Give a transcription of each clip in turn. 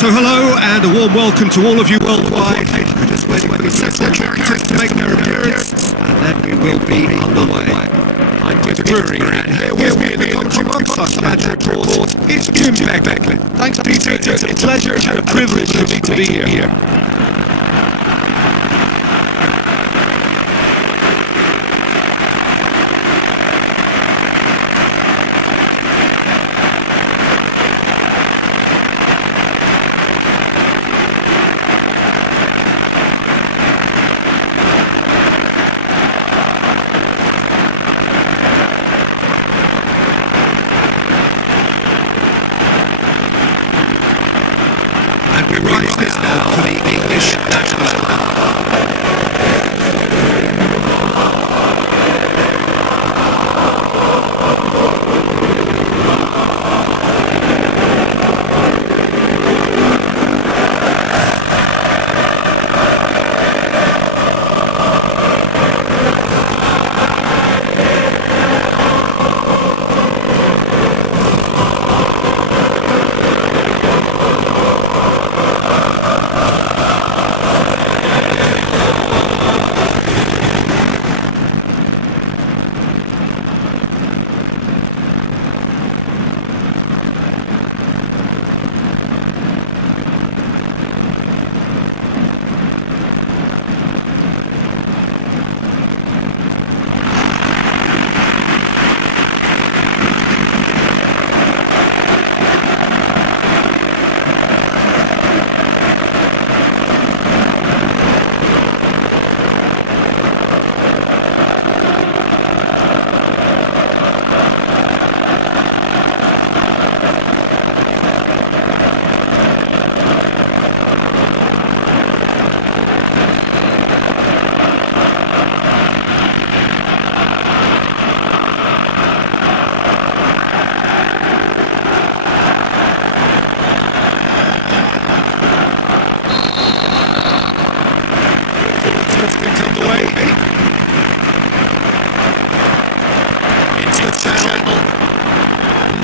So hello and a warm welcome to all of you worldwide. We're just waiting for the several characters to make their appearance, and then we will be underway. I'm Peter Drury, and here with me in the commentary box, our Badger report, it's Jim Beck. Thanks, Peter. It's a pleasure and a privilege for me to be here. We rise this now for the English national anthem.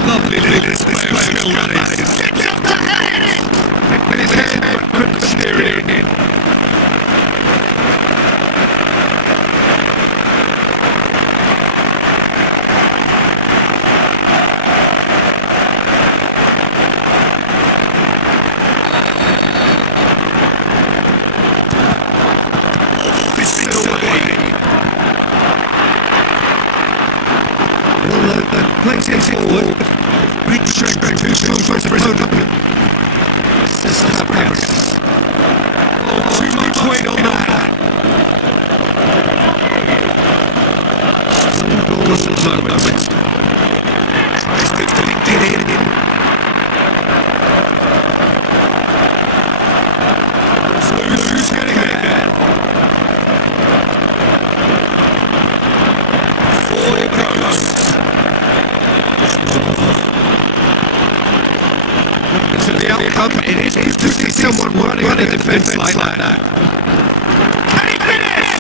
Lovely little display of skill. It's up the head! With his head, put the steering in. Placing forward, great strength to show for his opponent. System press. Oh, too much weight on that. Muscles moment. Tries to get in. So who's getting there? Forward goes. To the outcome, it is good to see someone running on a defense like that. Can he finish?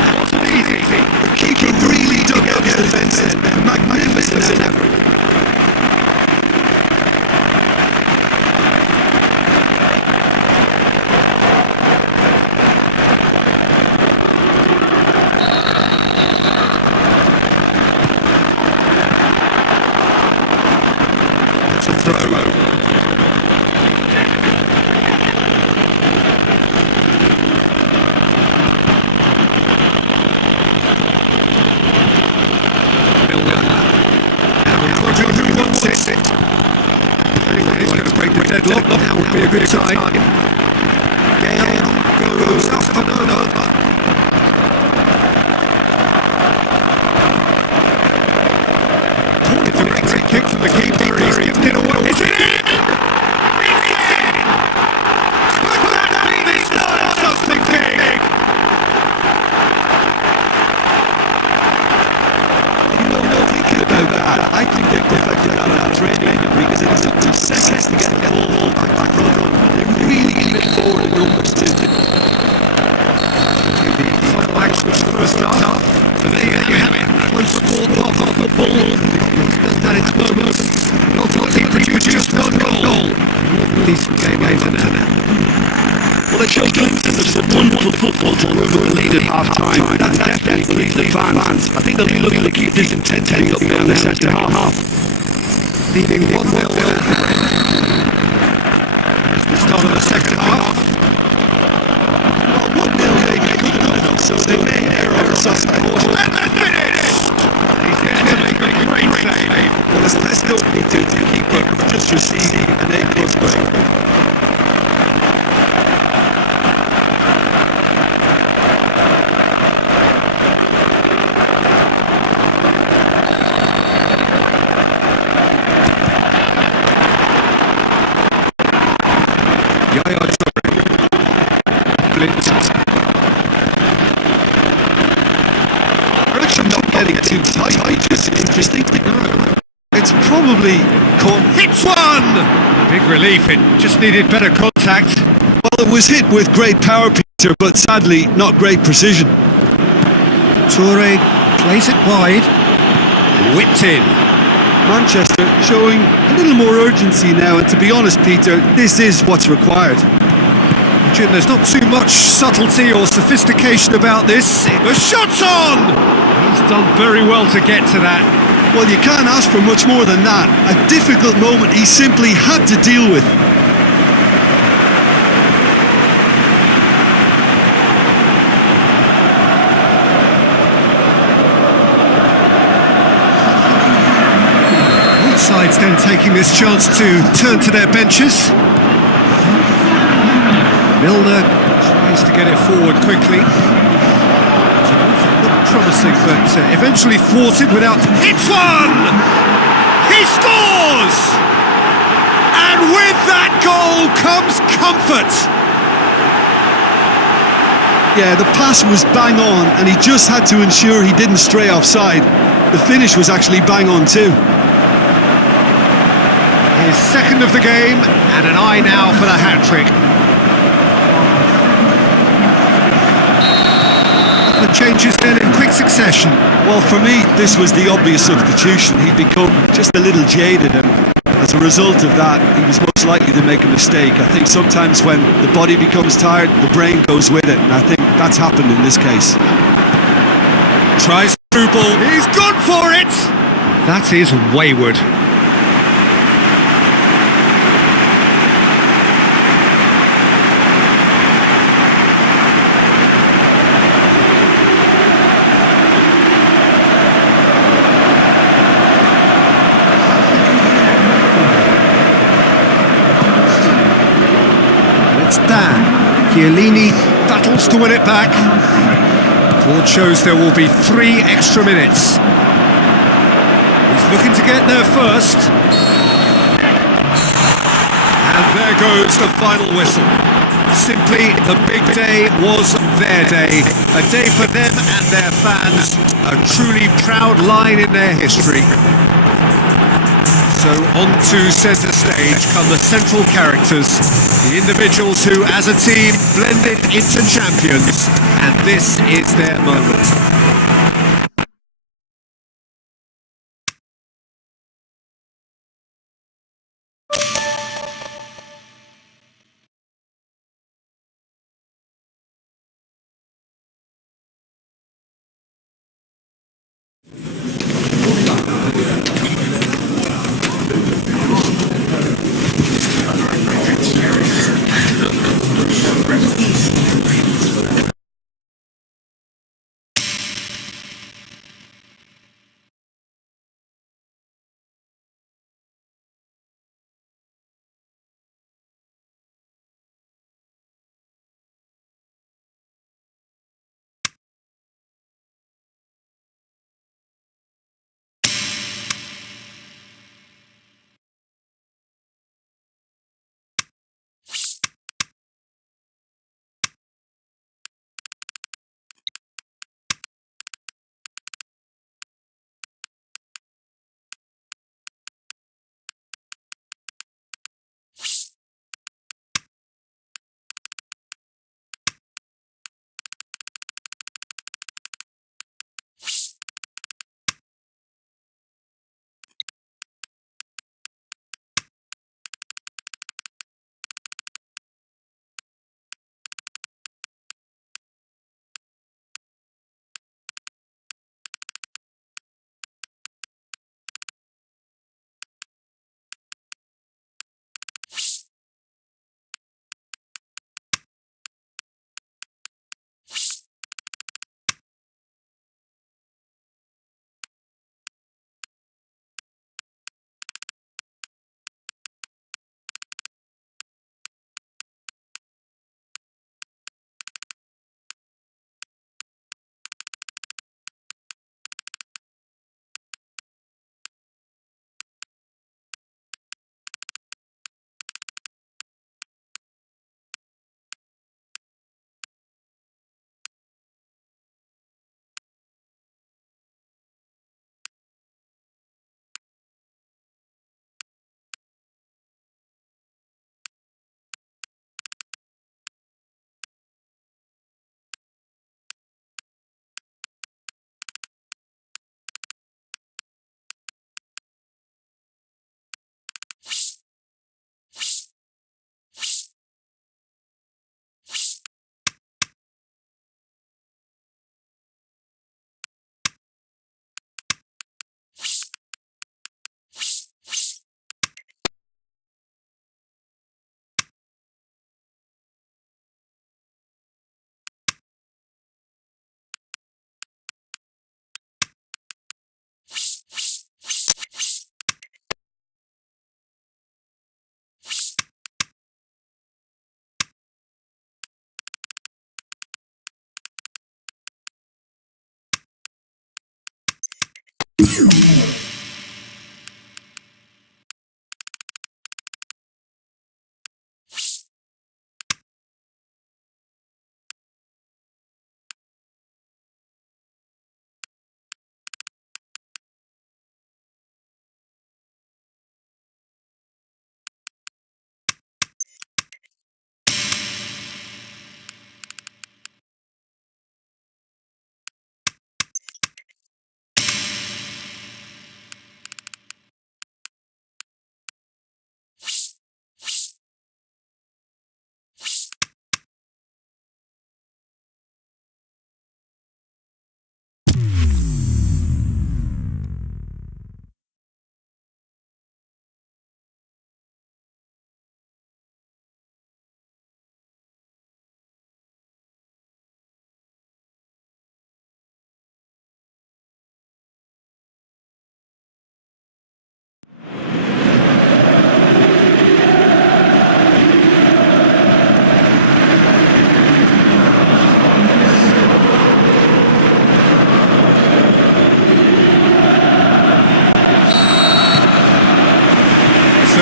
That wasn't easy. The keeper really dug out his defense and magnificent as ever. Deadlock, that would be a good sign. Gale goes up another. It's a direct kick from the keeper. He's given it away. Is it in? It's in! Could that be the start of something big? You know, thinking about that, I think they perfected that out of training because it took 2 seconds to get the ball back on. They really look forward and almost did it. The final action was the first half. So there you have it. Close support off the ball. At its moment, not only produced one goal. lead at half-time. That's definitely the fans. I think they'll be looking to keep this intensity up beyond the second half. Leading 1-0. It's the start of the second half. Well, 1-0 they could have, so they may err on the side. And the finish! He's there to make a great save. Well, as Leicester need to keep it, just receiving an A-plus grade. We're actually not getting too tight, just interesting. It's probably caught. Hits one! Big relief, it just needed better contact. Well, it was hit with great power, Peter, but sadly not great precision. Toure plays it wide. Whipped in. Manchester showing a little more urgency now, and to be honest, Peter, this is what's required. Jim, there's not too much subtlety or sophistication about this. The shot's on! He's done very well to get to that. Well, you can't ask for much more than that. A difficult moment he simply had to deal with. Both sides then taking this chance to turn to their benches. Milner tries to get it forward quickly. Looked promising, but eventually thwarted without... Hits one! He scores! And with that goal comes comfort! Yeah, the pass was bang on, and he just had to ensure he didn't stray offside. The finish was actually bang on too. His second of the game, and an eye now for the hat-trick. The changes then in quick succession. Well, for me, this was the obvious substitution. He'd become just a little jaded, and as a result of that, he was most likely to make a mistake. I think sometimes when the body becomes tired, the brain goes with it, and I think that's happened in this case. Tries through ball. He's gone for it! That is wayward. Chiellini battles to win it back. Board shows there will be 3 extra minutes. He's looking to get there first. And there goes the final whistle. Simply, the big day was their day. A day for them and their fans. A truly proud line in their history. So on to centre stage come the central characters, the individuals who as a team blended into champions, and this is their moment.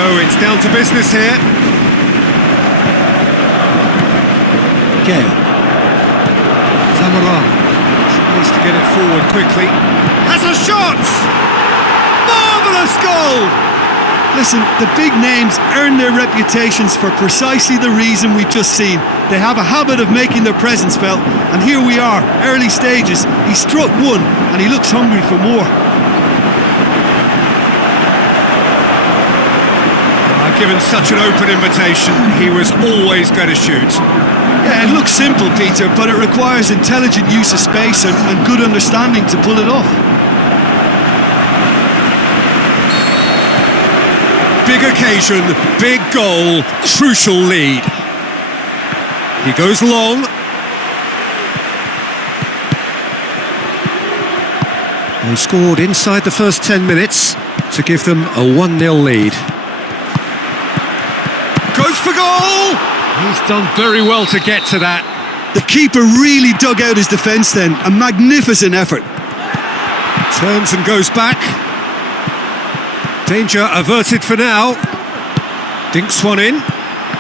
So it's down to business here. Gale. Zamorano. Needs to get it forward quickly. Has a shot! Marvellous goal! Listen, the big names earn their reputations for precisely the reason we've just seen. They have a habit of making their presence felt, and here we are, early stages. He struck one, and he looks hungry for more. Given such an open invitation, he was always going to shoot. Yeah, it looks simple, Peter, but it requires intelligent use of space and good understanding to pull it off. Big occasion, big goal, crucial lead. He goes long. They scored inside the first 10 minutes to give them a 1-0 lead. Goes for goal! He's done very well to get to that. The keeper really dug out his defence then. A magnificent effort. Turns and goes back. Danger averted for now. Dinks one in.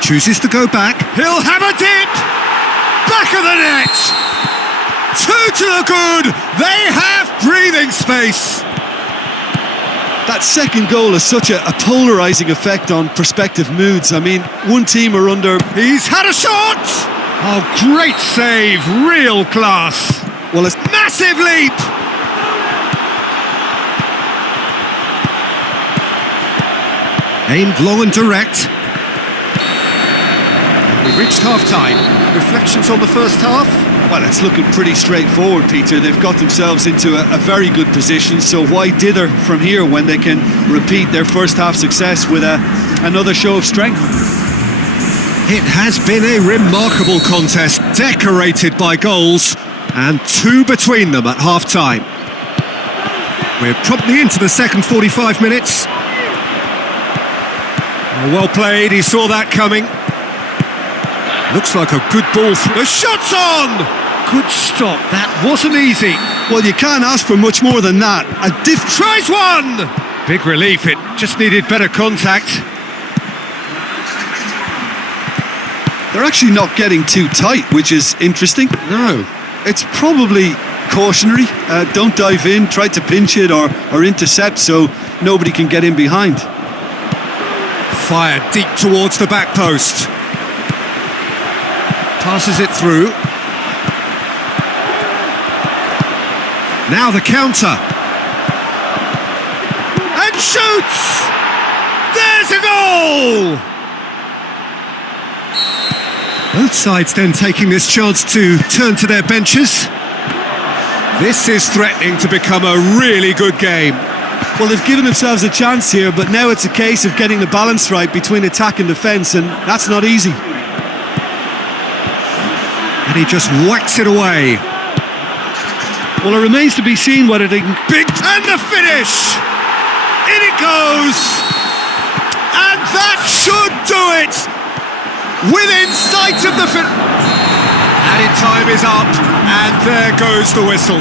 Chooses to go back. He'll have a dip! Back of the net! Two to the good! They have breathing space! That second goal has such a polarising effect on prospective moods. I mean, one team are under... He's had a shot! Oh, great save, real class. Well, it's massive leap! Aimed long and direct. We've reached half-time. Reflections on the first half? Well, it's looking pretty straightforward, Peter. They've got themselves into a very good position, so why dither from here when they can repeat their first half success with another show of strength? It has been a remarkable contest, decorated by goals, and two between them at half-time. We're promptly into the second 45 minutes. Well played, he saw that coming. Looks like a good ball through. The shot's on! Good stop, that wasn't easy. Well, you can't ask for much more than that. Tries one! Big relief, it just needed better contact. They're actually not getting too tight, which is interesting. No. It's probably cautionary. Don't dive in, try to pinch it or intercept so nobody can get in behind. Fired deep towards the back post. Passes it through. Now the counter. And shoots! There's a goal! Both sides then taking this chance to turn to their benches. This is threatening to become a really good game. Well, they've given themselves a chance here, but now it's a case of getting the balance right between attack and defence, and that's not easy. And he just whacks it away. Well, it remains to be seen whether they can... And the finish! In it goes! And that should do it! Within sight of the added time is up, and there goes the whistle.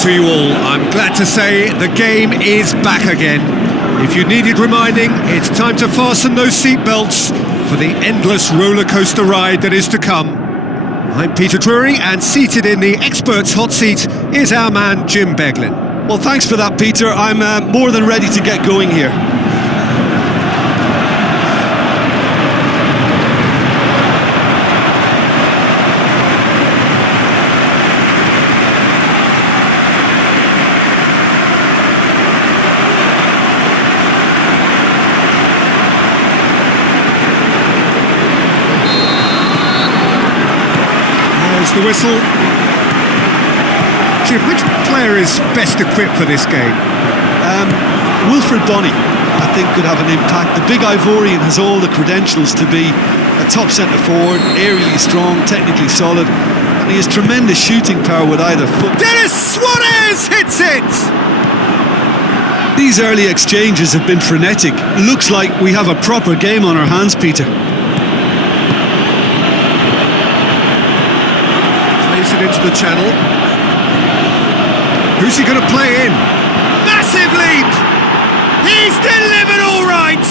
To you all, I'm glad to say the game is back again. If you needed reminding, it's time to fasten those seatbelts for the endless roller coaster ride that is to come. I'm Peter Drury, and seated in the experts' hot seat is our man Jim Beglin. Well, thanks for that, Peter. I'm more than ready to get going here. The whistle. Jim, which player is best equipped for this game? Wilfred Bonny, I think, could have an impact. The big Ivorian has all the credentials to be a top centre forward, aerially strong, technically solid, and he has tremendous shooting power with either foot. Dennis Suarez hits it! These early exchanges have been frenetic. Looks like we have a proper game on our hands, Peter. It into the channel. Who's he going to play in? Massive leap! He's delivered all right!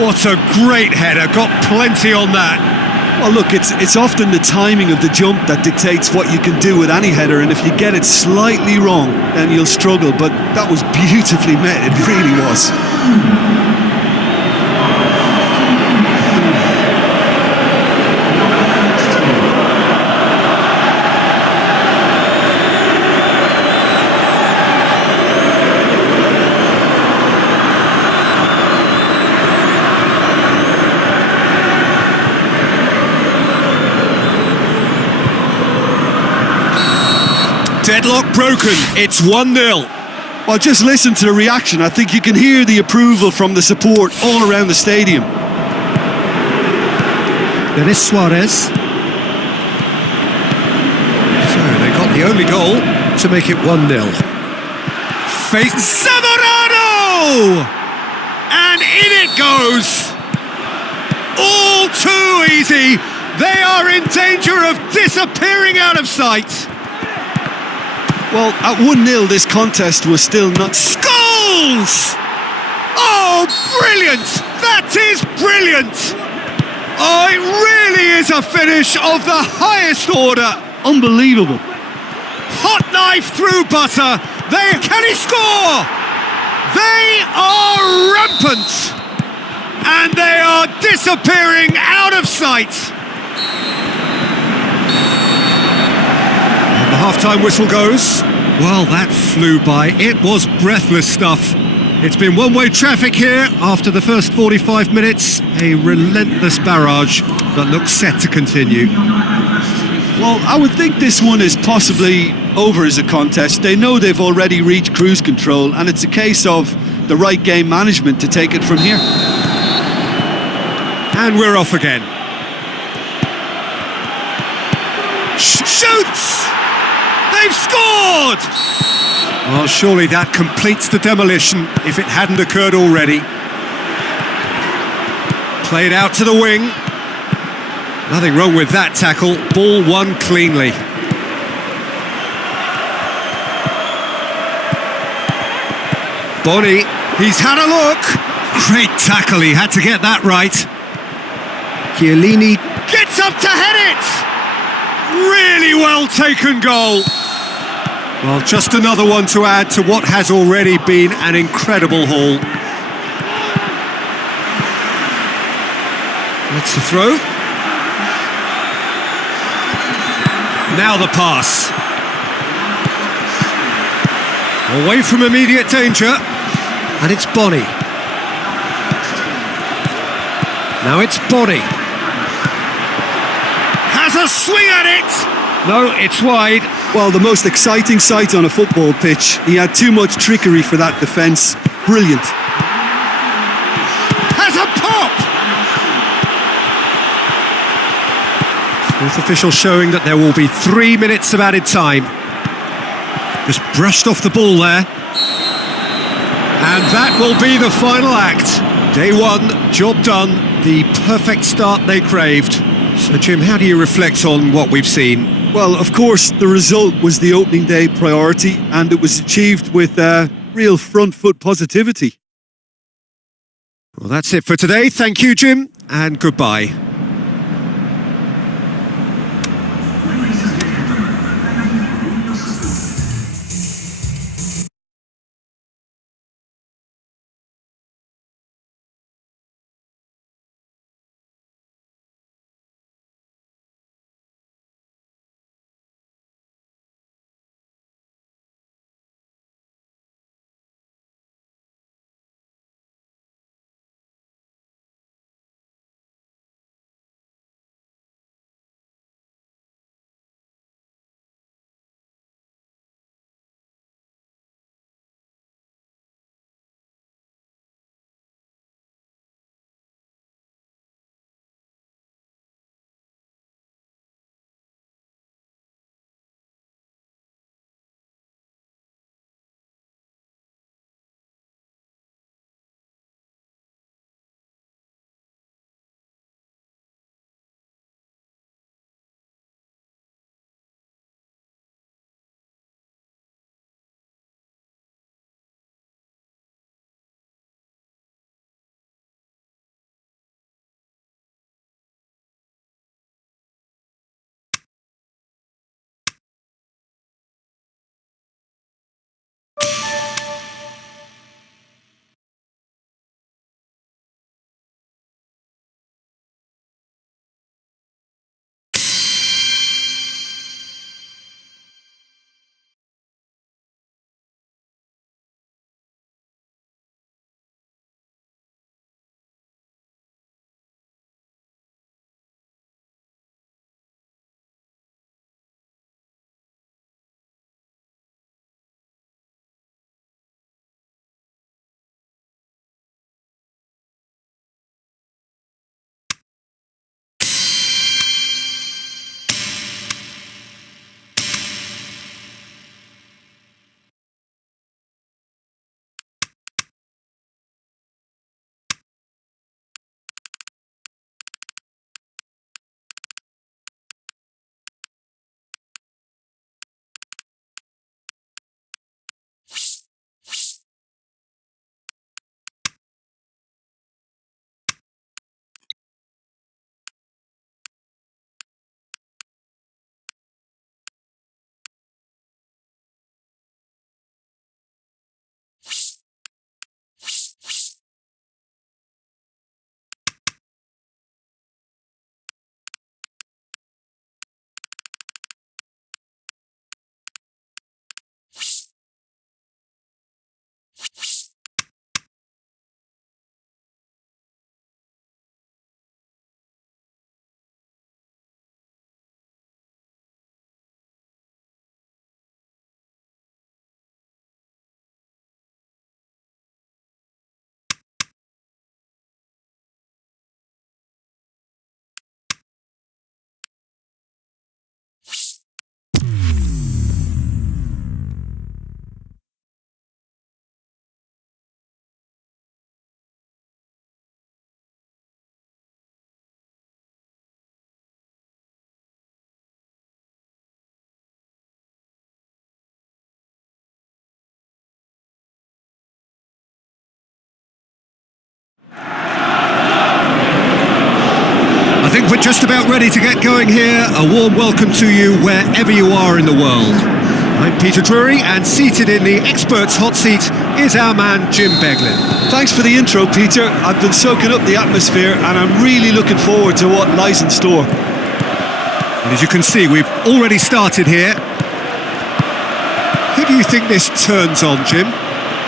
What a great header, got plenty on that. Well, look, it's often the timing of the jump that dictates what you can do with any header, and if you get it slightly wrong, then you'll struggle, but that was beautifully met, it really was. Deadlock broken, it's 1-0. Well, just listen to the reaction. I think you can hear the approval from the support all around the stadium. Dennis Suarez. So they got the only goal to make it 1-0. Face Zamorano! And in it goes! All too easy! They are in danger of disappearing out of sight! Well, at 1-0, this contest was still not... Scholes! Oh, brilliant! That is brilliant! Oh, it really is a finish of the highest order! Unbelievable. Hot knife through butter! Can he score? They are rampant! And they are disappearing out of sight! The half-time whistle goes. Well, that flew by. It was breathless stuff. It's been one-way traffic here after the first 45 minutes. A relentless barrage that looks set to continue. Well, I would think this one is possibly over as a contest. They know they've already reached cruise control, and it's a case of the right game management to take it from here. And we're off again. Shoots! They've scored! Well, surely that completes the demolition if it hadn't occurred already. Played out to the wing. Nothing wrong with that tackle. Ball won cleanly. Bonny, he's had a look. Great tackle, he had to get that right. Chiellini gets up to head it! Really well taken goal. Well, just another one to add to what has already been an incredible haul. That's the throw. Now the pass. Away from immediate danger. And it's Bonnie. Now it's Bonnie. Has a swing at it! No, it's wide. Well, the most exciting sight on a football pitch. He had too much trickery for that defence. Brilliant. Has a pop! Fourth official showing that there will be 3 minutes of added time. Just brushed off the ball there. And that will be the final act. Day one, job done, the perfect start they craved. So Jim, how do you reflect on what we've seen? Well, of course, the result was the opening day priority, and it was achieved with real front foot positivity. Well, that's it for today. Thank you, Jim, and goodbye. I think we're just about ready to get going here. A warm welcome to you wherever you are in the world. I'm Peter Drury, and seated in the experts' hot seat is our man Jim Beglin. Thanks for the intro, Peter. I've been soaking up the atmosphere, and I'm really looking forward to what lies in store. And as you can see, we've already started here. Who do you think this turns on, Jim?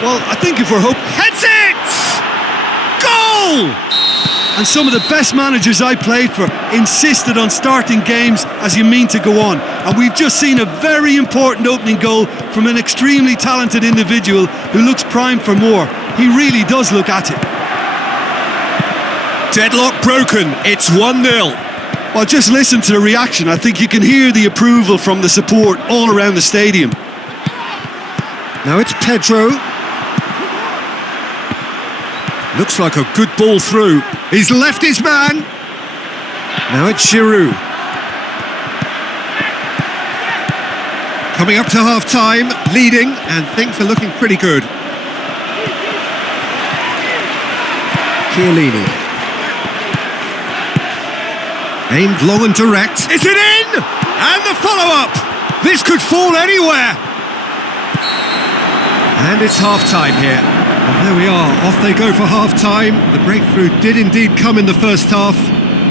Well, I think if we're Heads it! Goal! And some of the best managers I played for insisted on starting games as you mean to go on. And we've just seen a very important opening goal from an extremely talented individual who looks primed for more. He really does look at it. Deadlock broken. It's 1-0. Well, just listen to the reaction. I think you can hear the approval from the support all around the stadium. Now it's Pedro. Looks like a good ball through. He's left his man. Now it's Giroud. Coming up to half-time, leading, and things are looking pretty good. Chiellini. Aimed long and direct. Is it in? And the follow-up. This could fall anywhere. And it's half-time here. And there we are, off they go for half-time. The breakthrough did indeed come in the first half,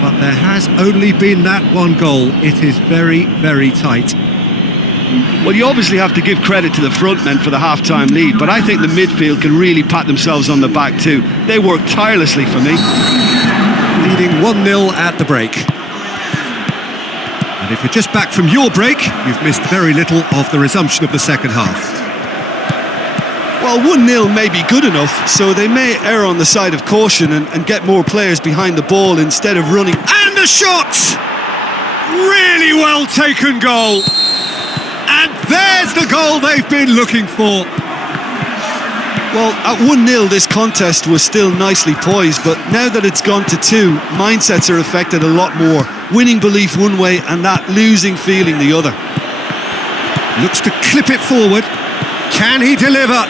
but there has only been that one goal. It is very, very tight. Well, you obviously have to give credit to the front men for the half-time lead, but I think the midfield can really pat themselves on the back too. They worked tirelessly for me. Leading 1-0 at the break. And if you're just back from your break, you've missed very little of the resumption of the second half. Well, 1-0 may be good enough, so they may err on the side of caution and get more players behind the ball instead of running. And the shot! Really well taken goal. And there's the goal they've been looking for. Well, at 1-0 this contest was still nicely poised, but now that it's gone to 2, mindsets are affected a lot more. Winning belief one way and that losing feeling the other. Looks to clip it forward. Can he deliver?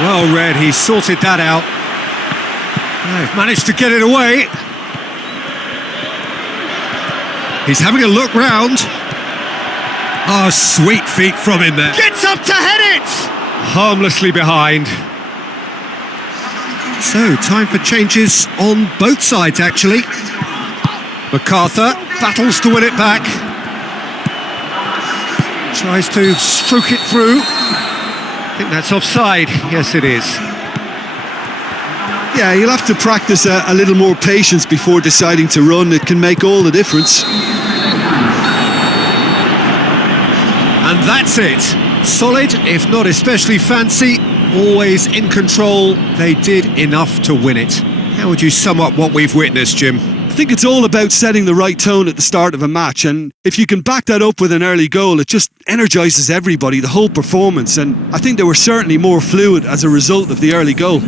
Well read, he sorted that out. They've managed to get it away. He's having a look round. Oh, sweet feet from him there. Gets up to head it! Harmlessly behind. So, time for changes on both sides, actually. MacArthur battles to win it back. Tries to stroke it through. I think that's offside. Yes, it is. Yeah, you'll have to practice a little more patience before deciding to run. It can make all the difference. And that's it. Solid, if not especially fancy, always in control. They did enough to win it. How would you sum up what we've witnessed, Jim? I think it's all about setting the right tone at the start of a match, and if you can back that up with an early goal, it just energises everybody, the whole performance, and I think they were certainly more fluid as a result of the early goal.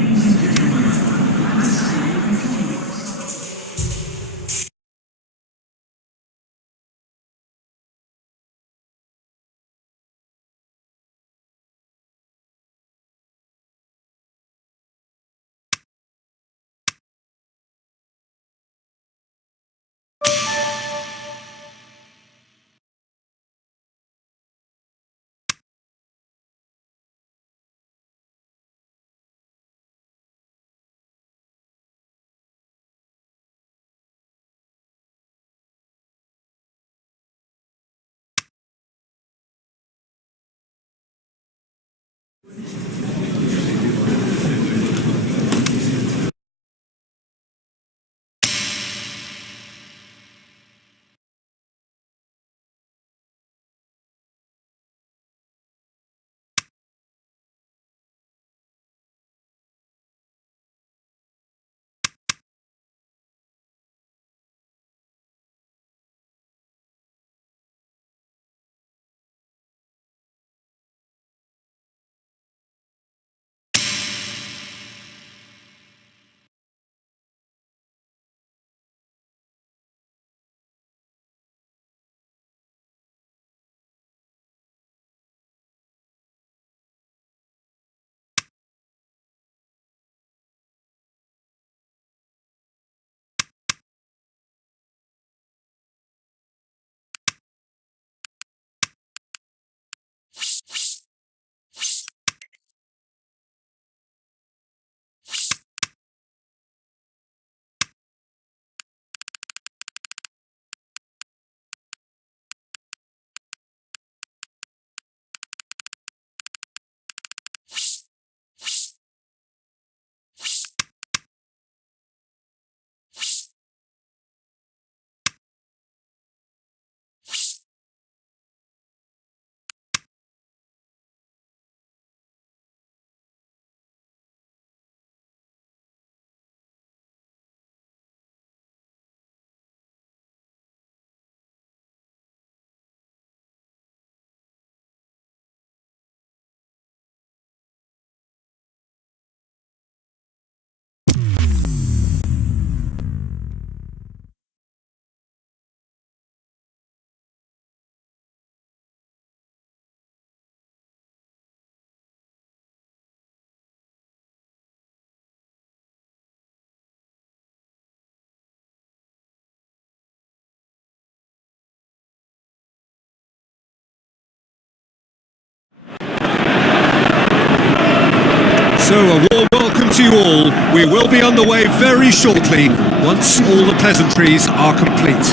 So a warm welcome to you all. We will be on the way very shortly, once all the pleasantries are complete.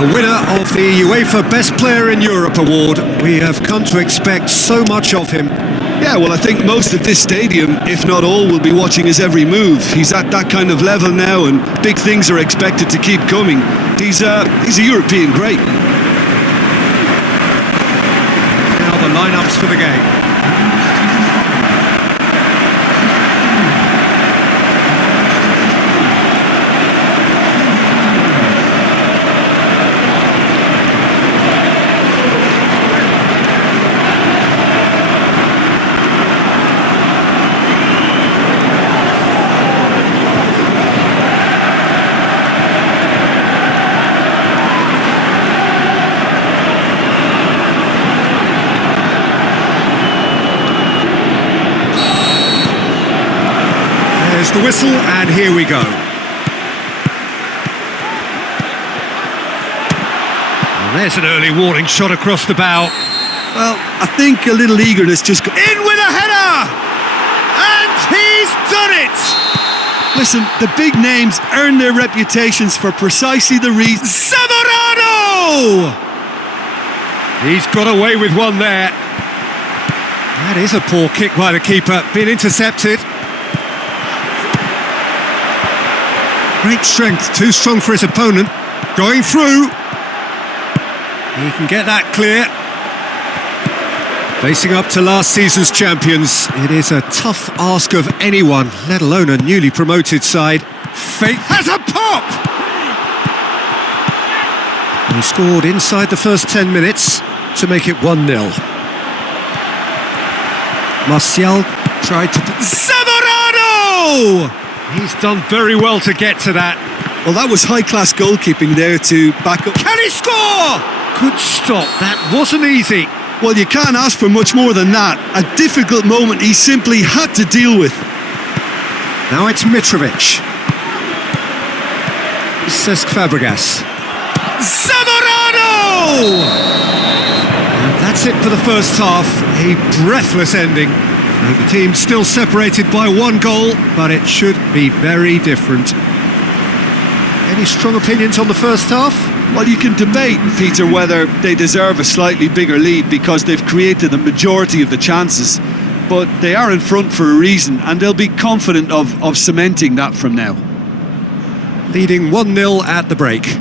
The winner of the UEFA Best Player in Europe award. We have come to expect so much of him. Yeah, well, I think most of this stadium, if not all, will be watching his every move. He's at that kind of level now, and big things are expected to keep coming. He's a European great. Now the lineups for the game. There's the whistle, and here we go. And there's an early warning shot across the bow. Well, I think a little eagerness just got in with a header! And he's done it! Listen, the big names earn their reputations for precisely the reason. Zamorano! He's got away with one there. That is a poor kick by the keeper, been intercepted. Great strength, too strong for his opponent. Going through. He can get that clear. Facing up to last season's champions, it is a tough ask of anyone, let alone a newly promoted side. Fate has a pop! He scored inside the first 10 minutes to make it 1-0. Martial tried to... Zamorano! He's done very well to get to that. Well, that was high-class goalkeeping there to back up. Can he score? Good stop, that wasn't easy. Well, you can't ask for much more than that. A difficult moment he simply had to deal with. Now it's Mitrovic. Cesc Fabregas. Zamorano! And that's it for the first half. A breathless ending. So the team still separated by one goal, but it should be very different. Any strong opinions on the first half? Well, you can debate, Peter, whether they deserve a slightly bigger lead because they've created the majority of the chances. But they are in front for a reason, and they'll be confident of cementing that from now. Leading 1-0 at the break.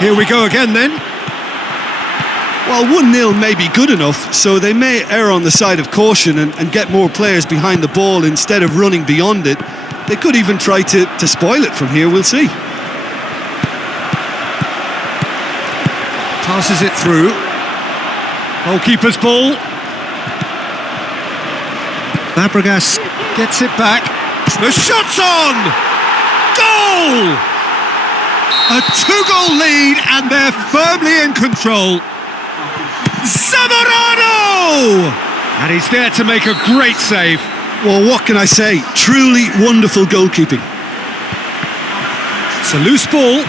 Here we go again then. Well, 1-0 may be good enough, so they may err on the side of caution and get more players behind the ball instead of running beyond it. They could even try to spoil it from here, we'll see. Passes it through. Goalkeeper's ball. Fabregas gets it back. The shot's on! Goal! A 2-goal lead, and they're firmly in control. Zamorano! And he's there to make a great save. Well, what can I say? Truly wonderful goalkeeping. It's a loose ball.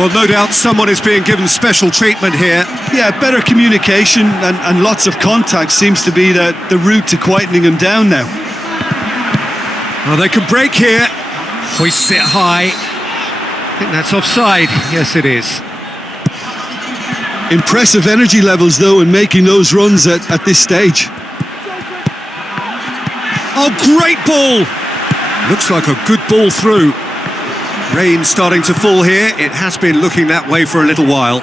Well, no doubt someone is being given special treatment here. Yeah, better communication and lots of contact seems to be the route to quietening him down now. Oh, they can break here. Hoists it high. I think that's offside. Yes, it is. Impressive energy levels, though, in making those runs at this stage. Oh, great ball! Looks like a good ball through. Rain starting to fall here. It has been looking that way for a little while.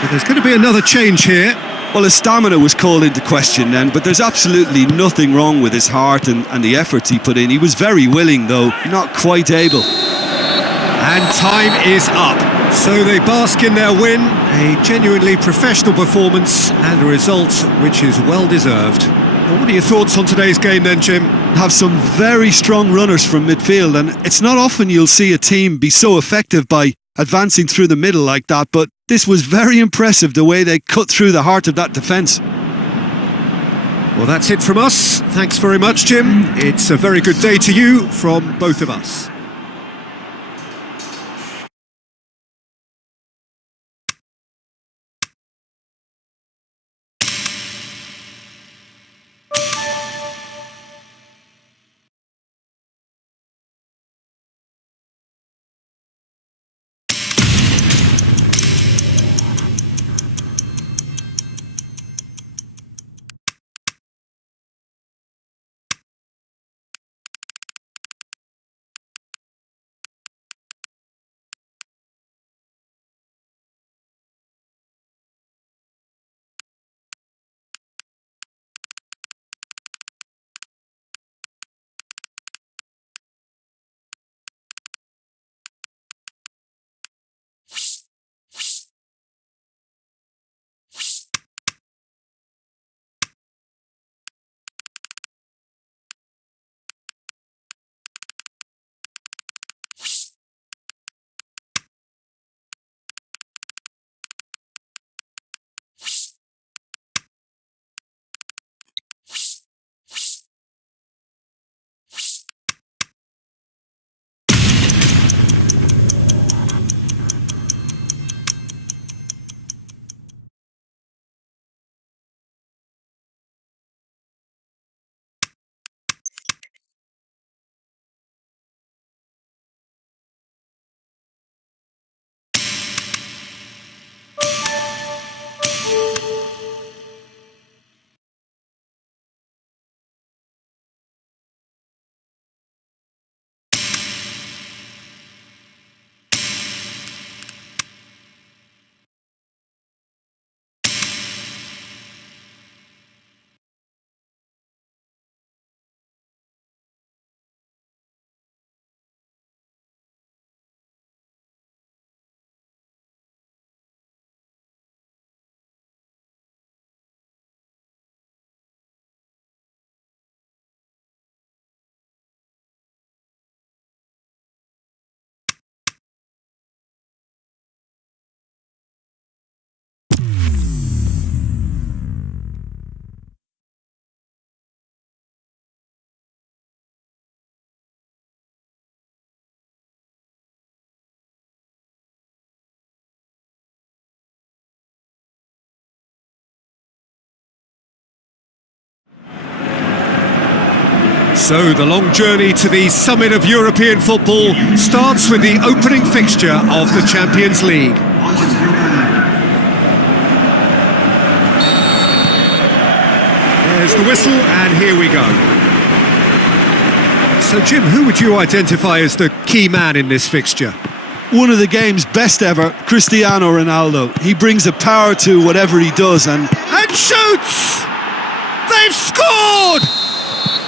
So there's going to be another change here. Well, his stamina was called into question then, but there's absolutely nothing wrong with his heart and the efforts he put in. He was very willing, though, not quite able. And time is up. So they bask in their win, a genuinely professional performance and a result which is well deserved. Well, what are your thoughts on today's game then, Jim? Have some very strong runners from midfield, and it's not often you'll see a team be so effective by advancing through the middle like that, but this was very impressive the way they cut through the heart of that defence. Well, that's it from us. Thanks very much, Jim. It's a very good day to you from both of us. So the long journey to the summit of European football starts with the opening fixture of the Champions League. There's the whistle, and here we go. So Jim, who would you identify as the key man in this fixture? One of the game's best ever, Cristiano Ronaldo. He brings a power to whatever he does and shoots! They've scored!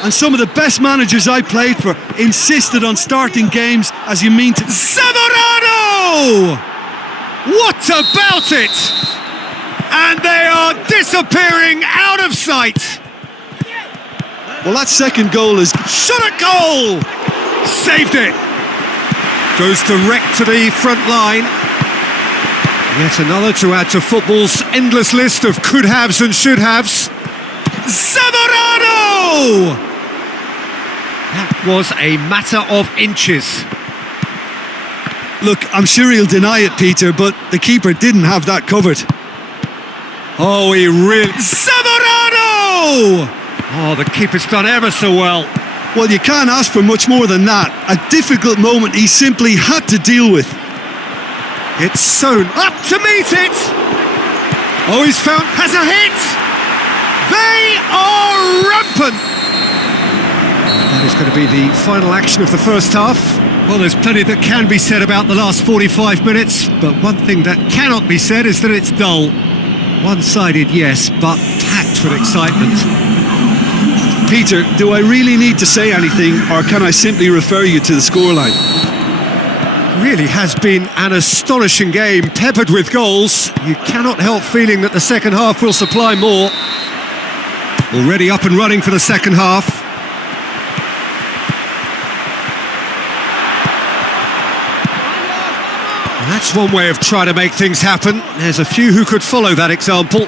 And some of the best managers I played for insisted on starting games as you mean to... Zamorano! What about it? And they are disappearing out of sight. Well, that second goal is... Shot at goal! Saved it! Goes direct to the front line. Yet another to add to football's endless list of could-haves and should-haves. Zamorano! That was a matter of inches. Look, I'm sure he'll deny it, Peter, but the keeper didn't have that covered. Oh, he really... Zamorano! Oh, the keeper's done ever so well. Well, you can't ask for much more than that. A difficult moment he simply had to deal with. It's sewn up to meet it. Oh, he's found, has a hit. They are rampant. That is going to be the final action of the first half. Well, there's plenty that can be said about the last 45 minutes, but one thing that cannot be said is that it's dull. One-sided, yes, but packed with excitement. Peter, do I really need to say anything, or can I simply refer you to the scoreline? Really has been an astonishing game, peppered with goals. You cannot help feeling that the second half will supply more. Already up and running for the second half. And that's one way of trying to make things happen. There's a few who could follow that example.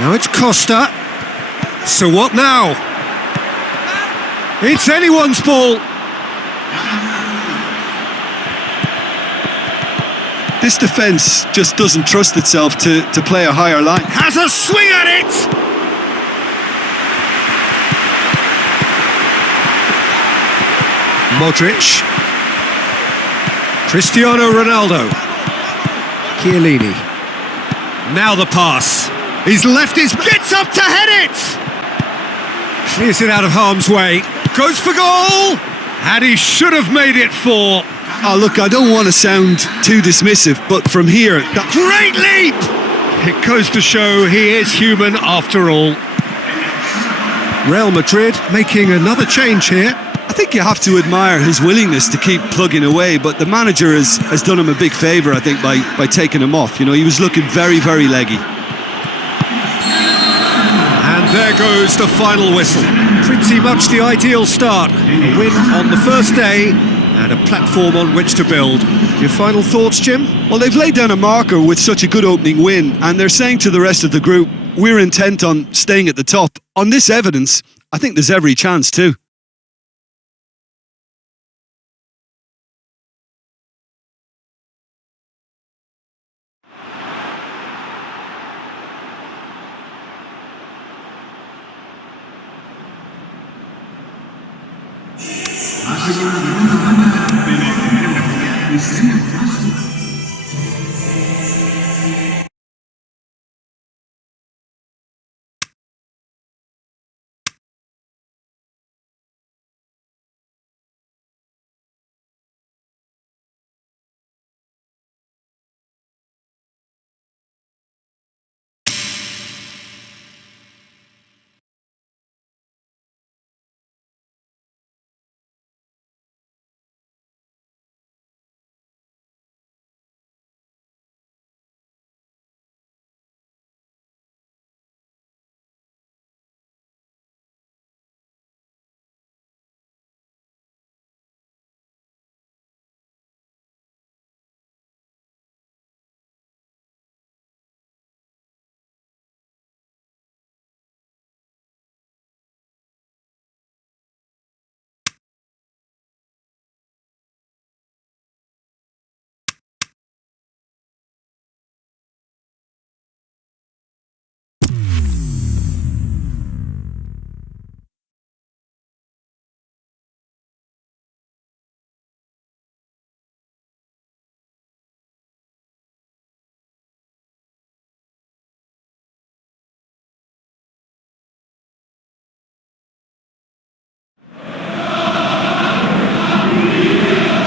Now it's Costa. So what now? It's anyone's ball. This defence just doesn't trust itself to play a higher line. Has a swing at it! Modric. Cristiano Ronaldo. Chiellini. Now the pass. He's left his... Gets up to head it! Clears it out of harm's way. Goes for goal! And he should have made it 4. Oh, look, I don't want to sound too dismissive, but from here... Great leap! It goes to show he is human after all. Real Madrid making another change here. I think you have to admire his willingness to keep plugging away, but the manager has done him a big favour, I think, by taking him off. You know, he was looking very, very leggy. And there goes the final whistle. Pretty much the ideal start. A win on the first day and a platform on which to build. Your final thoughts, Jim? Well, they've laid down a marker with such a good opening win, and they're saying to the rest of the group, we're intent on staying at the top. On this evidence, I think there's every chance too.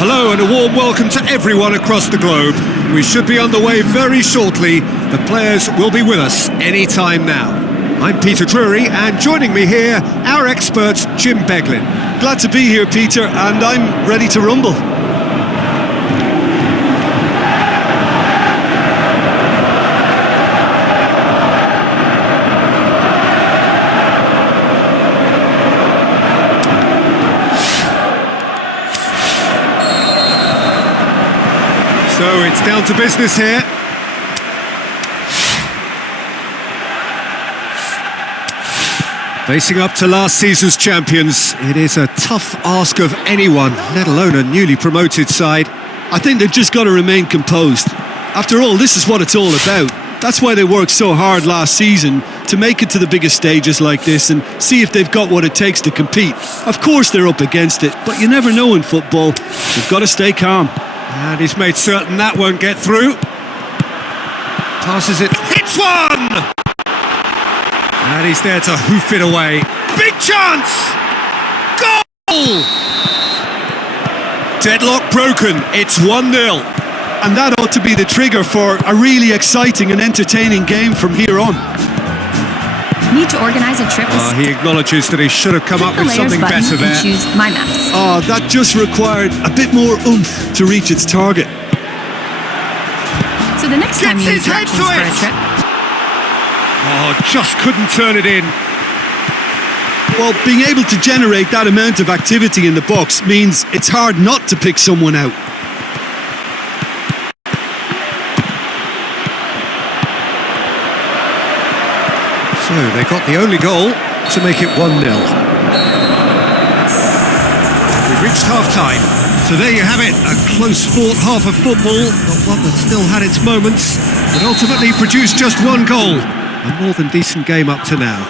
Hello and a warm welcome to everyone across the globe. We should be underway very shortly. The players will be with us any time now. I'm Peter Drury, and joining me here, our expert Jim Beglin. Glad to be here, Peter, and I'm ready to rumble. So it's down to business here. Facing up to last season's champions, it is a tough ask of anyone, let alone a newly promoted side. I think they've just got to remain composed. After all, this is what it's all about. That's why they worked so hard last season, to make it to the biggest stages like this and see if they've got what it takes to compete. Of course they're up against it, but you never know in football. They've got to stay calm. And he's made certain that won't get through. Passes it, hits one! And he's there to hoof it away. Big chance! Goal! Deadlock broken, it's 1-0. And that ought to be the trigger for a really exciting and entertaining game from here on. Need to organize a trip? He acknowledges that he should have come up with something better there. Choose My Maps. That just required a bit more oomph to reach its target. So the next time you use directions for a trip, Just couldn't turn it in. Well, being able to generate that amount of activity in the box means it's hard not to pick someone out. So they got the only goal to make it 1-0. We've reached half-time. So there you have it, a close-fought half of football, but one that still had its moments, but ultimately produced just one goal. A more than decent game up to now.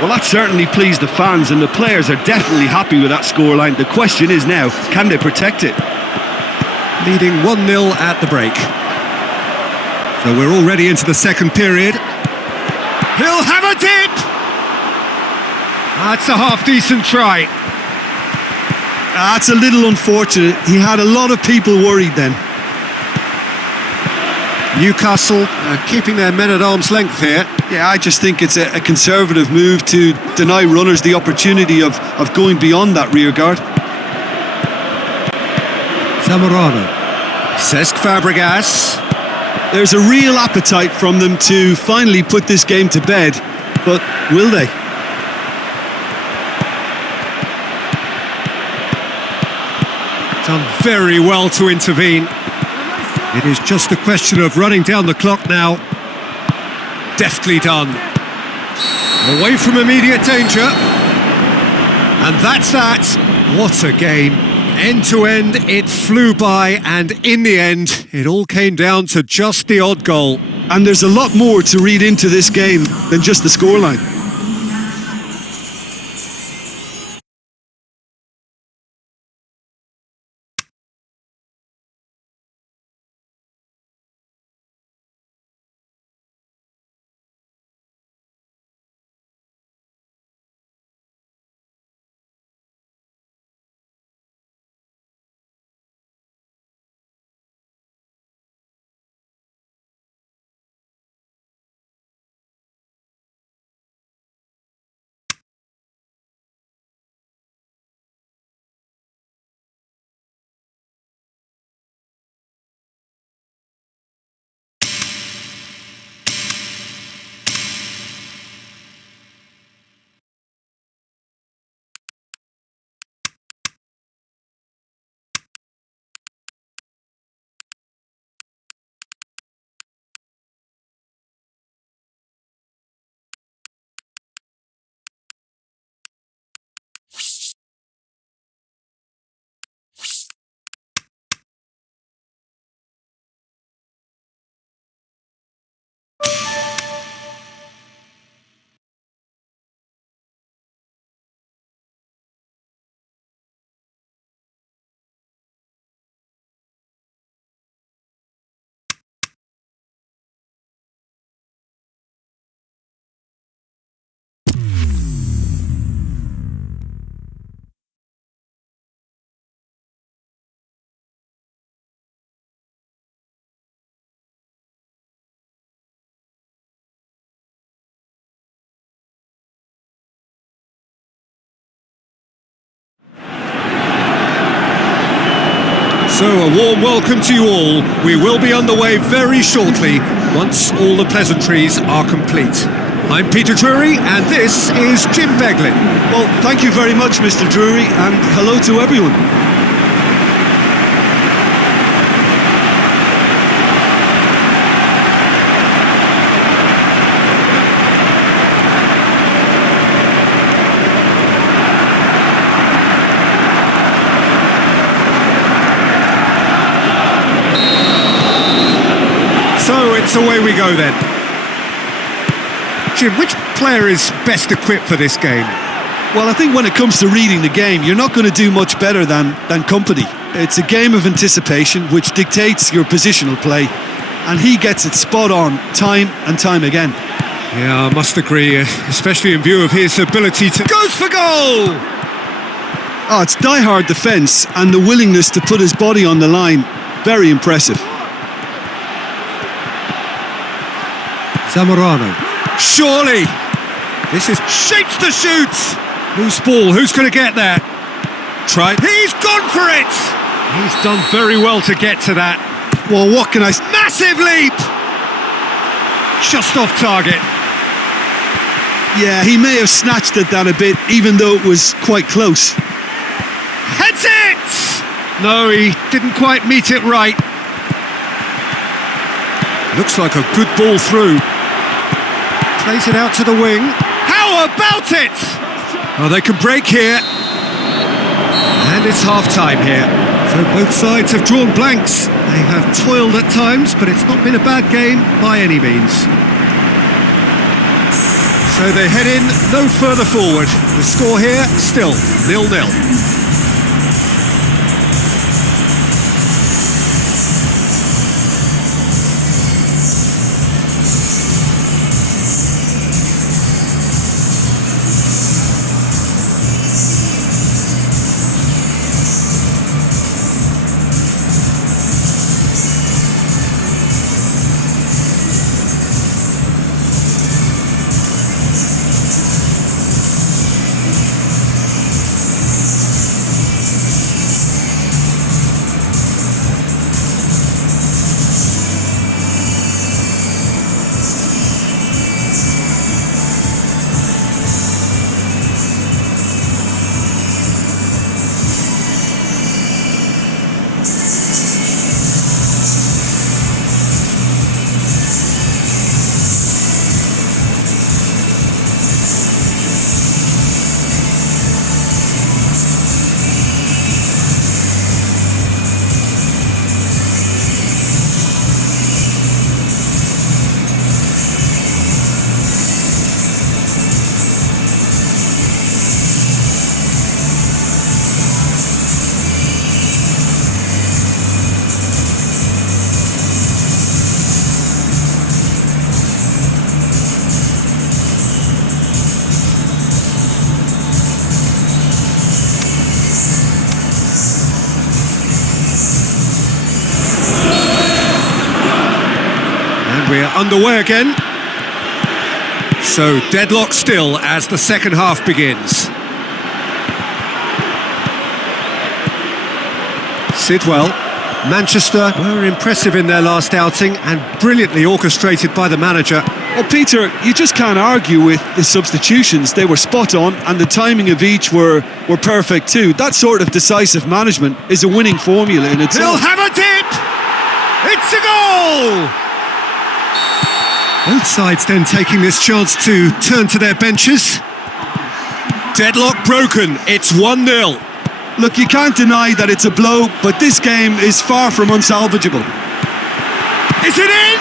Well, that certainly pleased the fans, and the players are definitely happy with that scoreline. The question is now, can they protect it? Leading 1-0 at the break. So we're already into the second period. He'll have a dip! That's a half-decent try. That's a little unfortunate. He had a lot of people worried then. Newcastle keeping their men at arm's length here. Yeah, I just think it's a conservative move to deny runners the opportunity of going beyond that rear guard. Zamorano. Cesc Fabregas. There's a real appetite from them to finally put this game to bed, but will they? Done very well to intervene. It is just a question of running down the clock now. Deftly done. Away from immediate danger. And that's that. What a game. End to end, it flew by, and in the end, it all came down to just the odd goal. And there's a lot more to read into this game than just the scoreline. So a warm welcome to you all. We will be underway very shortly once all the pleasantries are complete. I'm Peter Drury and this is Jim Beglin. Well, thank you very much, Mr. Drury, and hello to everyone. So it's away we go then. Jim, which player is best equipped for this game? Well, I think when it comes to reading the game, you're not going to do much better than Company. It's a game of anticipation which dictates your positional play, and he gets it spot on time and time again. Yeah, I must agree, especially in view of his ability to... Goes for goal! Oh, it's die-hard defence and the willingness to put his body on the line. Very impressive. Zamorano. Surely! This is... Shapes to shoot! Loose ball, who's going to get there? Try. He's gone for it! He's done very well to get to that. Well, what can I... Massive leap! Just off target. Yeah, he may have snatched at that a bit, even though it was quite close. Heads it! No, he didn't quite meet it right. Looks like a good ball through. Plays it out to the wing. How about it? Oh, they can break here. And it's half-time here. So both sides have drawn blanks. They have toiled at times, but it's not been a bad game by any means. So they head in no further forward. The score here, still 0-0. We are underway again. So deadlock still as the second half begins. Sidwell. Manchester were impressive in their last outing and brilliantly orchestrated by the manager. Well, Peter, you just can't argue with the substitutions. They were spot on, and the timing of each were perfect too. That sort of decisive management is a winning formula in itself. He'll have a dip! It's a goal! Both sides then taking this chance to turn to their benches. Deadlock broken, it's 1-0. Look, you can't deny that it's a blow, but this game is far from unsalvageable. Is it in?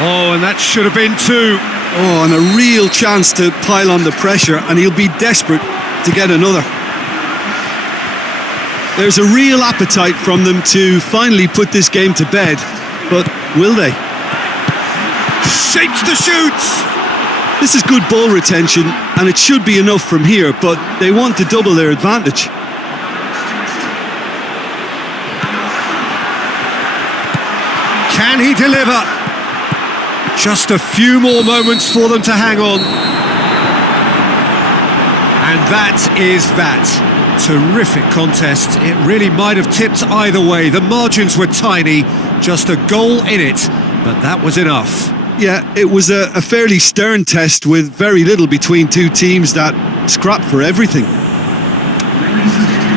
Oh, and that should have been two. Oh, and a real chance to pile on the pressure, and he'll be desperate to get another. There's a real appetite from them to finally put this game to bed, but will they? Shapes the shoots! This is good ball retention, and it should be enough from here, but they want to double their advantage. Can he deliver? Just a few more moments for them to hang on. And that is that. Terrific contest. It really might have tipped either way. The margins were tiny, just a goal in it, but that was enough. Yeah, it was a fairly stern test with very little between two teams that scrapped for everything.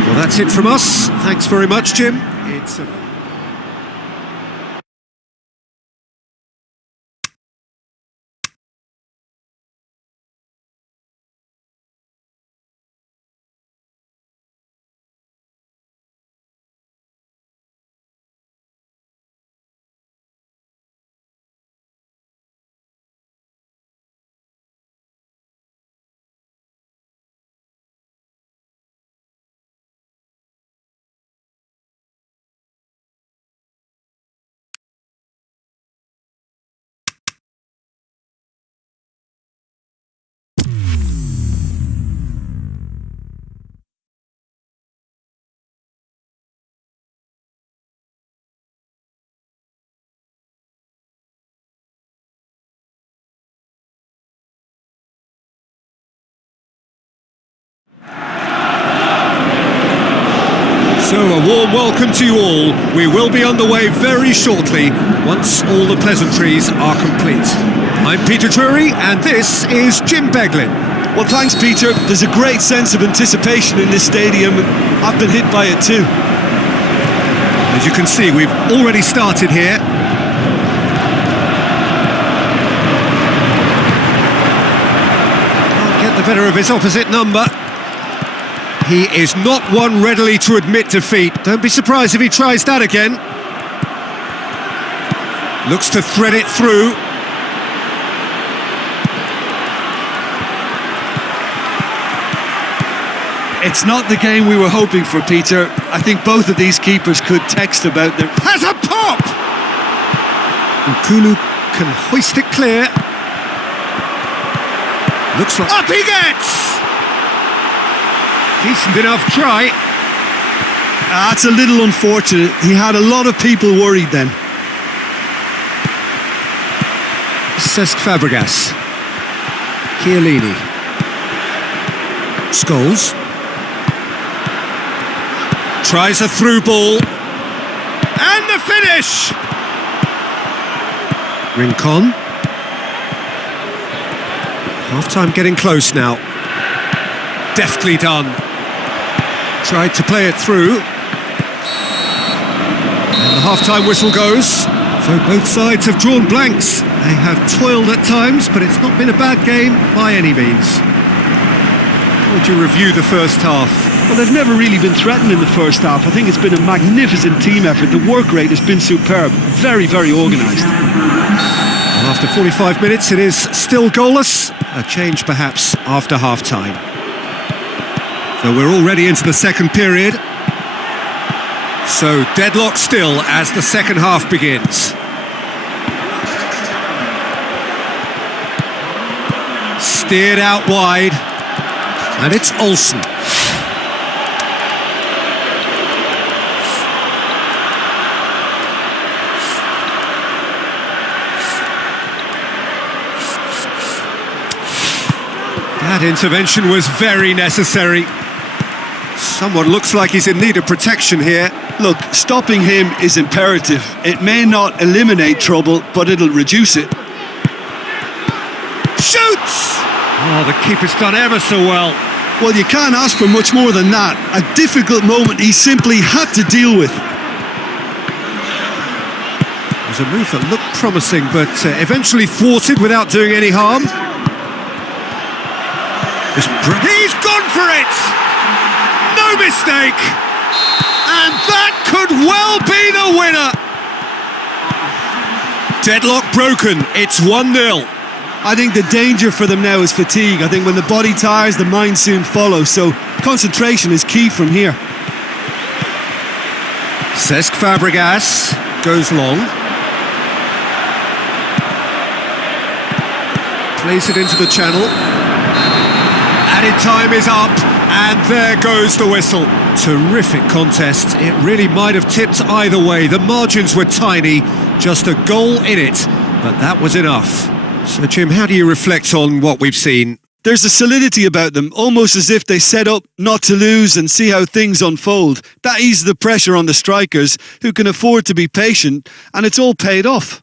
Well, that's it from us. Thanks very much, Jim. It's a... So a warm welcome to you all. We will be on the way very shortly once all the pleasantries are complete. I'm Peter Drury and this is Jim Beglin. Well, thanks, Peter. There's a great sense of anticipation in this stadium, and I've been hit by it too. As you can see, we've already started here. Can't get the better of his opposite number. He is not one readily to admit defeat. Don't be surprised if he tries that again. Looks to thread it through. It's not the game we were hoping for, Peter. I think both of these keepers could text about their... Has a pop! Nkulu can hoist it clear. Looks like... Up he gets! Decent enough try. That's a little unfortunate. He had a lot of people worried then. Cesc Fabregas. Chiellini. Scholes. Tries a through ball. And the finish! Rincon. Half-time getting close now. Deftly done. Tried to play it through. And the half-time whistle goes. So both sides have drawn blanks. They have toiled at times, but it's not been a bad game by any means. How would you review the first half? Well, they've never really been threatened in the first half. I think it's been a magnificent team effort. The work rate has been superb. Very, very organised. And after 45 minutes, it is still goalless. A change perhaps after half-time. So we're already into the second period. So deadlock still as the second half begins. Steered out wide. And it's Olsen. That intervention was very necessary. Someone looks like he's in need of protection here. Look, stopping him is imperative. It may not eliminate trouble, but it'll reduce it. Shoots! Oh, the keeper's done ever so well. Well, you can't ask for much more than that. A difficult moment he simply had to deal with. It was a move that looked promising, but eventually thwarted without doing any harm. He's gone for it! No mistake! And that could well be the winner! Deadlock broken, it's 1-0. I think the danger for them now is fatigue. I think when the body tires, the mind soon follows. So concentration is key from here. Cesc Fabregas goes long. Plays it into the channel. Added time is up, and there goes the whistle. Terrific contest. It really might have tipped either way. The margins were tiny, just a goal in it, but that was enough. So, Jim, how do you reflect on what we've seen? There's a solidity about them, almost as if they set up not to lose and see how things unfold. That eases the pressure on the strikers, who can afford to be patient, and it's all paid off.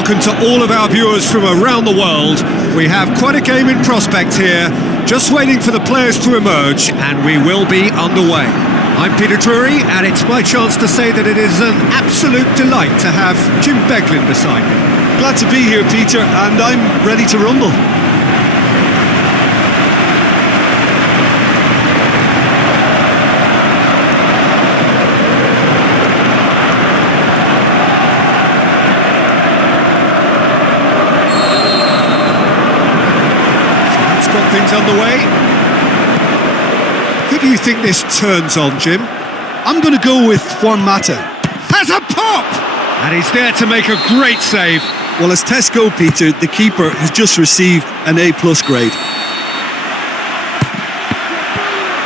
welcome to all of our viewers from around the world. We have quite a game in prospect here, just waiting for the players to emerge, and we will be underway. I'm Peter Drury, and it's my chance to say that it is an absolute delight to have Jim Beglin beside me. Glad to be here, Peter, and I'm ready to rumble. Got things underway. Who do you think this turns on, Jim? I'm going to go with Juan Mata. Has a pop! And he's there to make a great save. Well, as tests go, Peter, the keeper has just received an A+ grade.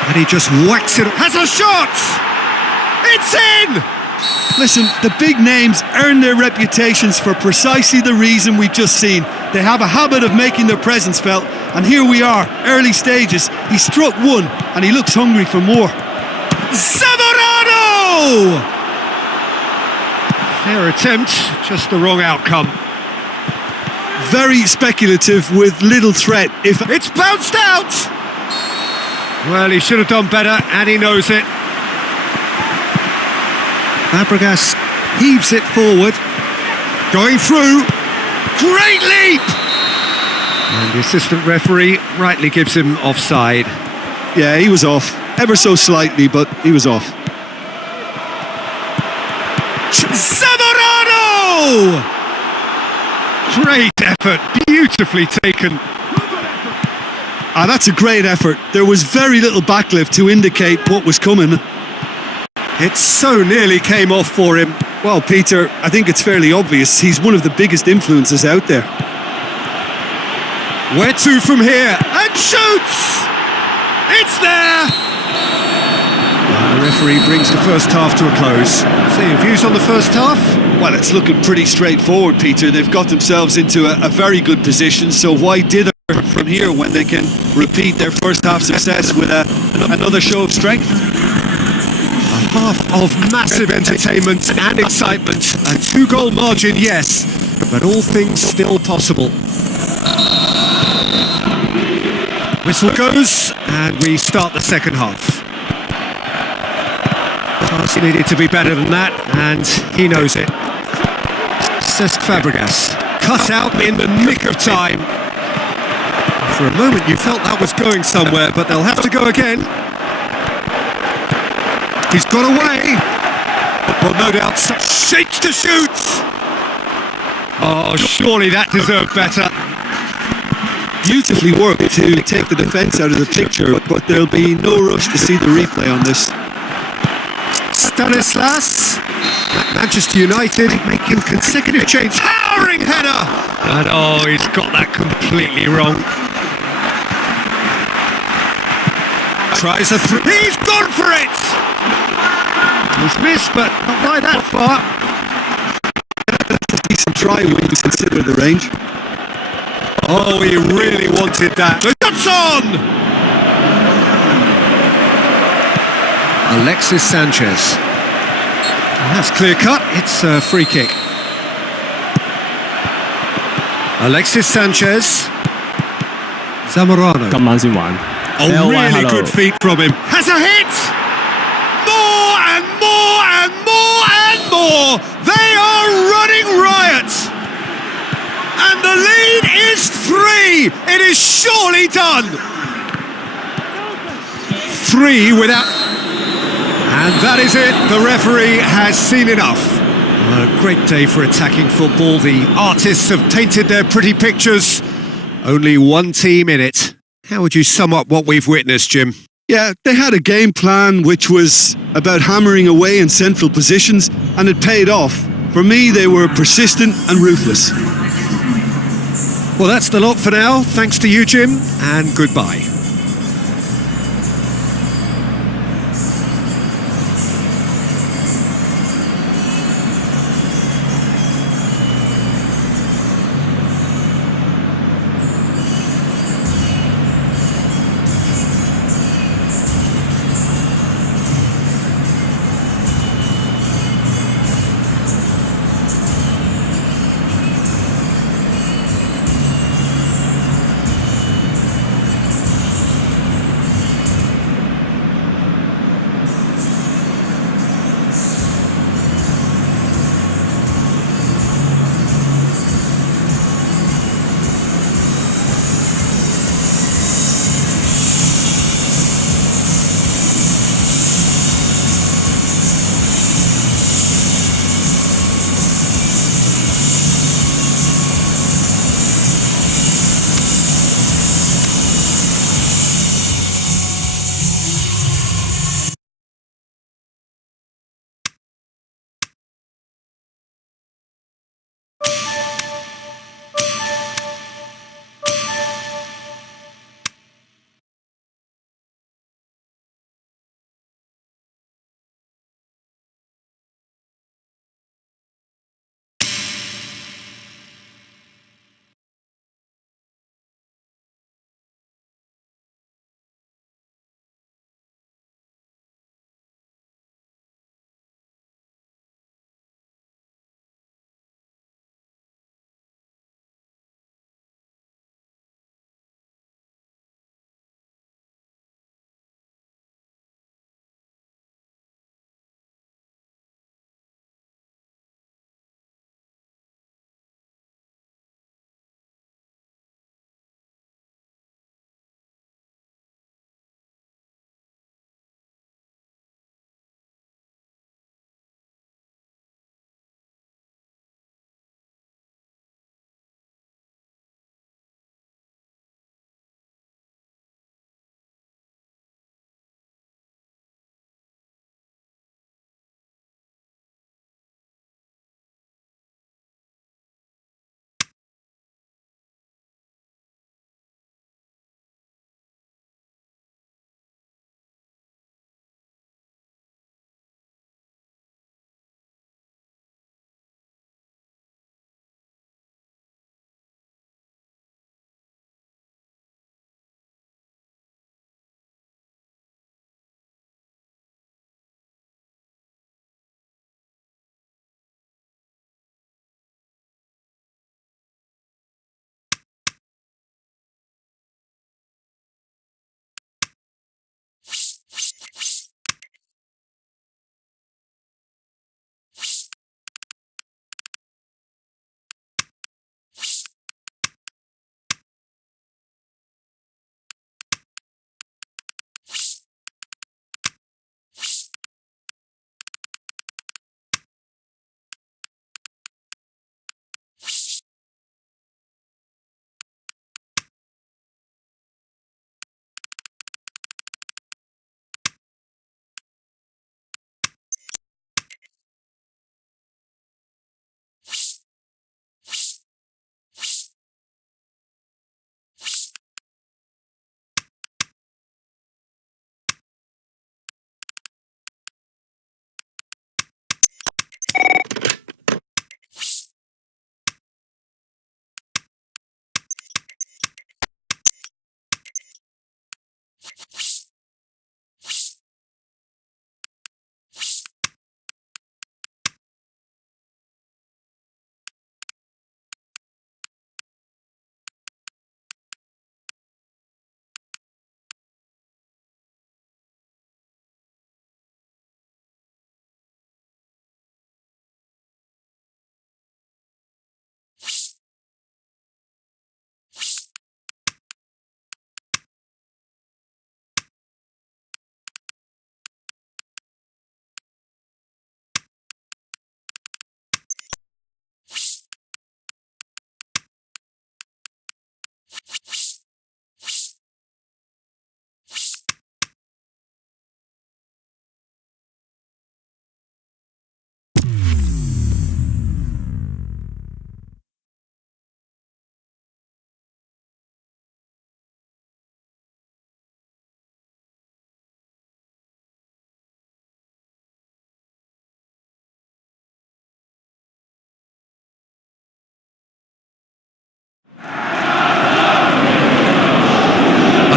And he just whacks it. Has a shot! It's in! Listen, the big names earn their reputations for precisely the reason we've just seen. They have a habit of making their presence felt, and here we are, early stages. He struck one, and he looks hungry for more. Zamorano! Fair attempt, just the wrong outcome. Very speculative with little threat. If it's bounced out! Well, he should have done better, and he knows it. Fabregas heaves it forward, going through, great leap! And the assistant referee rightly gives him offside. Yeah, he was off, ever so slightly, but he was off. Zamorano! Great effort, beautifully taken. Ah, that's a great effort. There was very little backlift to indicate what was coming. It so nearly came off for him. Well, Peter, I think it's fairly obvious. He's one of the biggest influences out there. Where to from here? And shoots! It's there! And the referee brings the first half to a close. So your views on the first half? Well, it's looking pretty straightforward, Peter. They've got themselves into a very good position, so why dither from here when they can repeat their first half success with another show of strength? A half of massive entertainment and excitement. A 2-goal margin, yes, but all things still possible. Whistle goes, and we start the second half. Pass needed to be better than that, and he knows it. Cesc Fabregas, cut out in the nick of time. For a moment you felt that was going somewhere, but they'll have to go again. He's got away. Well, no doubt, shakes to shoot. Oh, surely that deserved better. Beautifully worked to take the defence out of the picture, but there'll be no rush to see the replay on this. Stanislas, Manchester United making consecutive changes. Towering header! And oh, he's got that completely wrong. Tries a through. He's gone for it! Was missed, but not by that far. A decent try when you consider the range. Oh, he really wanted that. The shot's on! Alexis Sanchez. That's clear cut. It's a free kick. Alexis Sanchez. Zamorano. A really good feat from him. Has a hit! More and more and more and more! They are running riot! And the lead is 3! It is surely done! 3 without... And that is it. The referee has seen enough. A great day for attacking football. The artists have painted their pretty pictures. Only one team in it. How would you sum up what we've witnessed, Jim? Yeah, they had a game plan which was about hammering away in central positions, and it paid off. For me, they were persistent and ruthless. Well, that's the lot for now. Thanks to you, Jim, and goodbye.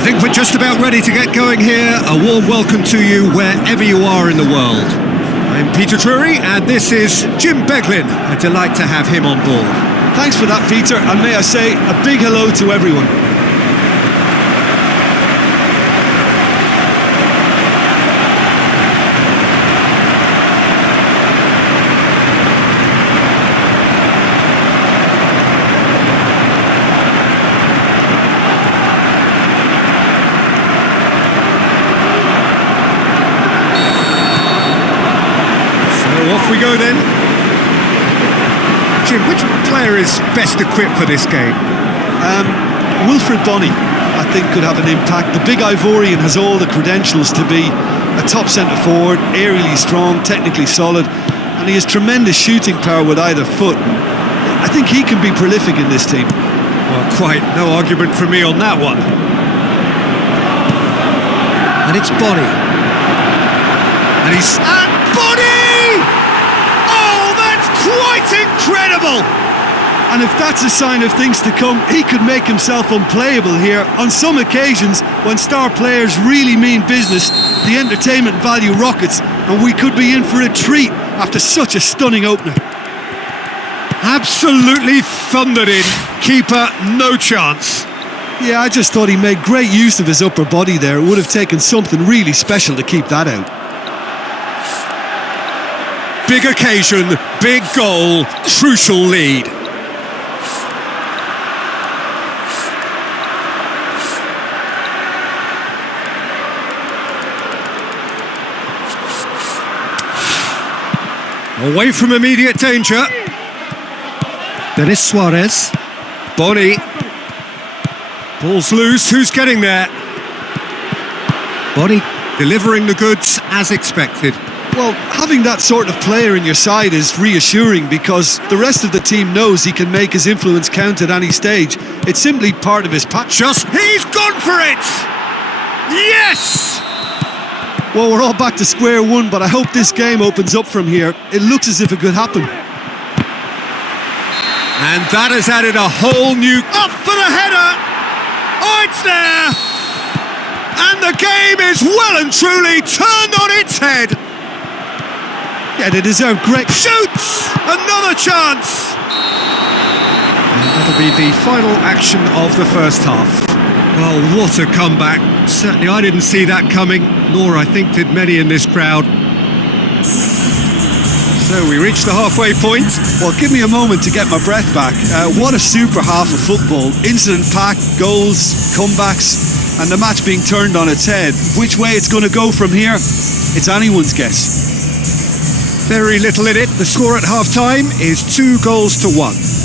think we're just about ready to get going here. A warm welcome to you wherever you are in the world. I'm Peter Drury and this is Jim Beglin. A delight to have him on board. Thanks for that, Peter, and may I say a big hello to everyone. Off we go then. Jim, which player is best equipped for this game? Wilfred Bony, I think, could have an impact. The big Ivorian has all the credentials to be a top centre-forward, aerially strong, technically solid, and he has tremendous shooting power with either foot. I think he can be prolific in this team. Well, quite no argument from me on that one. And it's Bony. And he's... And Bony! Quite incredible! And if that's a sign of things to come, he could make himself unplayable here. On some occasions, when star players really mean business, the entertainment value rockets, and we could be in for a treat after such a stunning opener. Absolutely thundered in. Keeper, no chance. Yeah, I just thought he made great use of his upper body there. It would have taken something really special to keep that out. Big occasion, big goal, crucial lead. Away from immediate danger. Denis Suarez. Bony. Ball's loose, who's getting there? Bony delivering the goods as expected. Well, having that sort of player in your side is reassuring because the rest of the team knows he can make his influence count at any stage. It's simply part of his patch. He's gone for it! Yes! Well, we're all back to square one, but I hope this game opens up from here. It looks as if it could happen. And that has added a whole new... Up for the header! Oh, it's there! And the game is well and truly turned on its head! Yeah, they deserve great... Shoots! Another chance! And that'll be the final action of the first half. Well, what a comeback. Certainly I didn't see that coming, nor I think did many in this crowd. So we reached the halfway point. Well, give me a moment to get my breath back. What a super half of football. Incident-packed, goals, comebacks, and the match being turned on its head. Which way it's going to go from here, it's anyone's guess. Very little in it. The score at half-time is 2-1.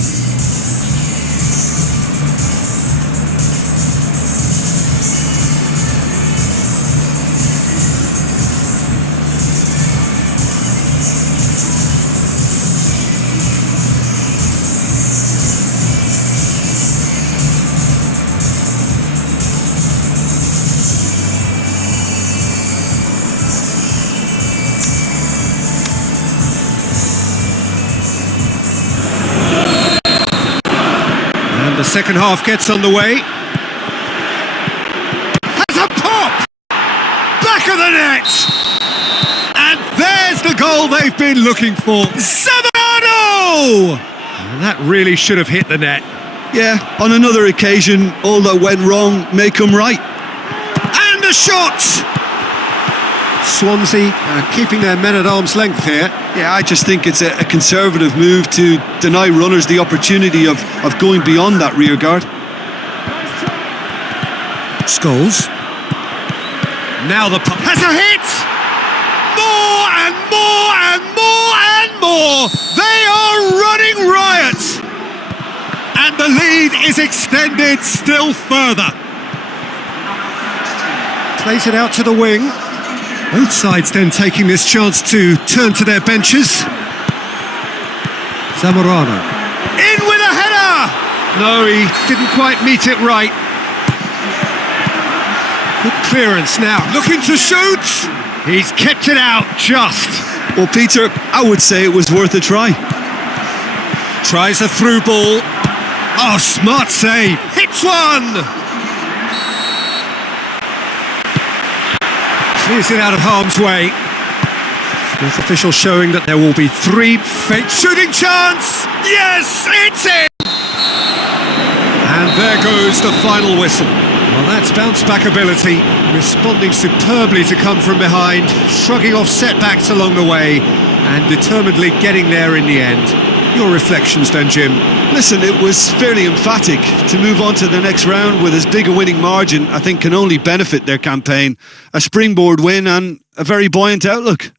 The second half gets underway. Has a pop! Back of the net! And there's the goal they've been looking for. Zamorano! And that really should have hit the net. Yeah, on another occasion, all that went wrong may come right. And the shot! Swansea keeping their men at arm's length here. Yeah, I just think it's a conservative move to deny runners the opportunity of going beyond that rear guard. Scholes. Now the puck has a hit! More and more and more and more! They are running riot! And the lead is extended still further. Plays it out to the wing. Both sides then taking this chance to turn to their benches. Zamorano. In with a header! No, he didn't quite meet it right. Good clearance now. Looking to shoot! He's kept it out just. Well, Peter, I would say it was worth a try. Tries a through ball. Oh, smart save. Hits one! Clears it out of harm's way. Fourth official showing that there will be 3 fake shooting chance. Yes, it's in. And there goes the final whistle. Well, that's bounce back ability, responding superbly to come from behind, shrugging off setbacks along the way, and determinedly getting there in the end. Your reflections then, Jim? Listen, it was fairly emphatic. To move on to the next round with as big a winning margin, I think can only benefit their campaign. A springboard win and a very buoyant outlook.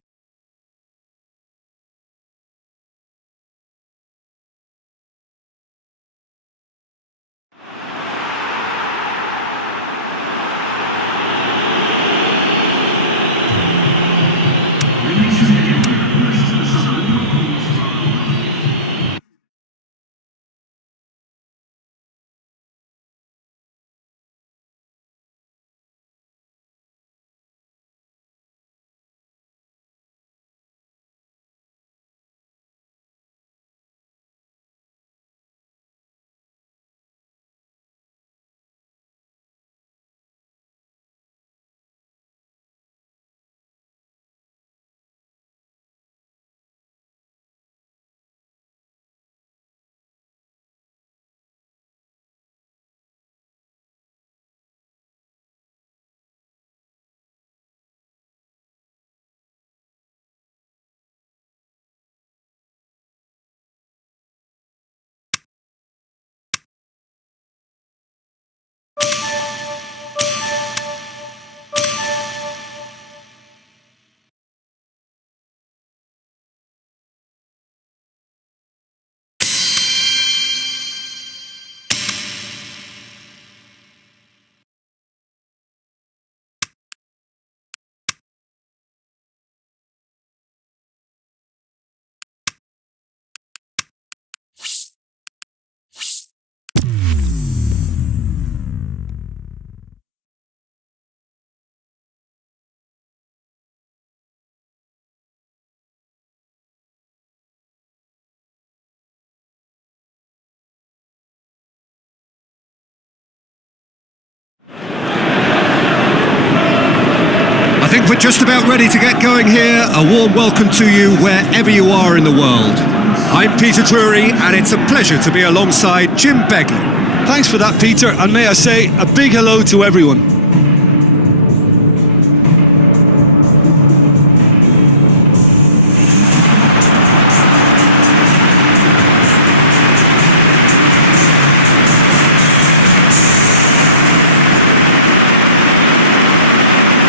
I think we're just about ready to get going here. A warm welcome to you wherever you are in the world. I'm Peter Drury, and it's a pleasure to be alongside Jim Beglin. Thanks for that, Peter, and may I say a big hello to everyone.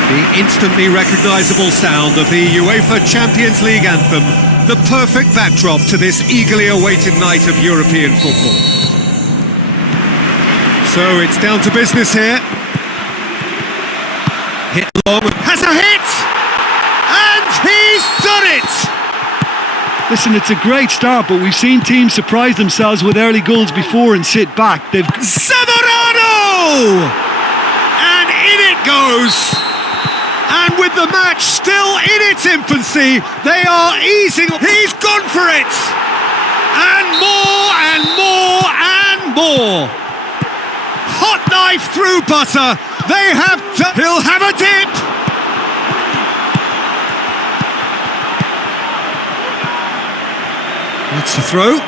The instantly recognisable sound of the UEFA Champions League anthem, the perfect backdrop to this eagerly awaited night of European football. So it's down to business here. Hit long, has a hit! And he's done it! Listen, it's a great start, but we've seen teams surprise themselves with early goals before and sit back. They've... Zamorano! And in it goes! And with the match still in its infancy, they are easing... He's gone for it! And more and more and more! Hot knife through butter. They have... He'll have a dip! That's the throw.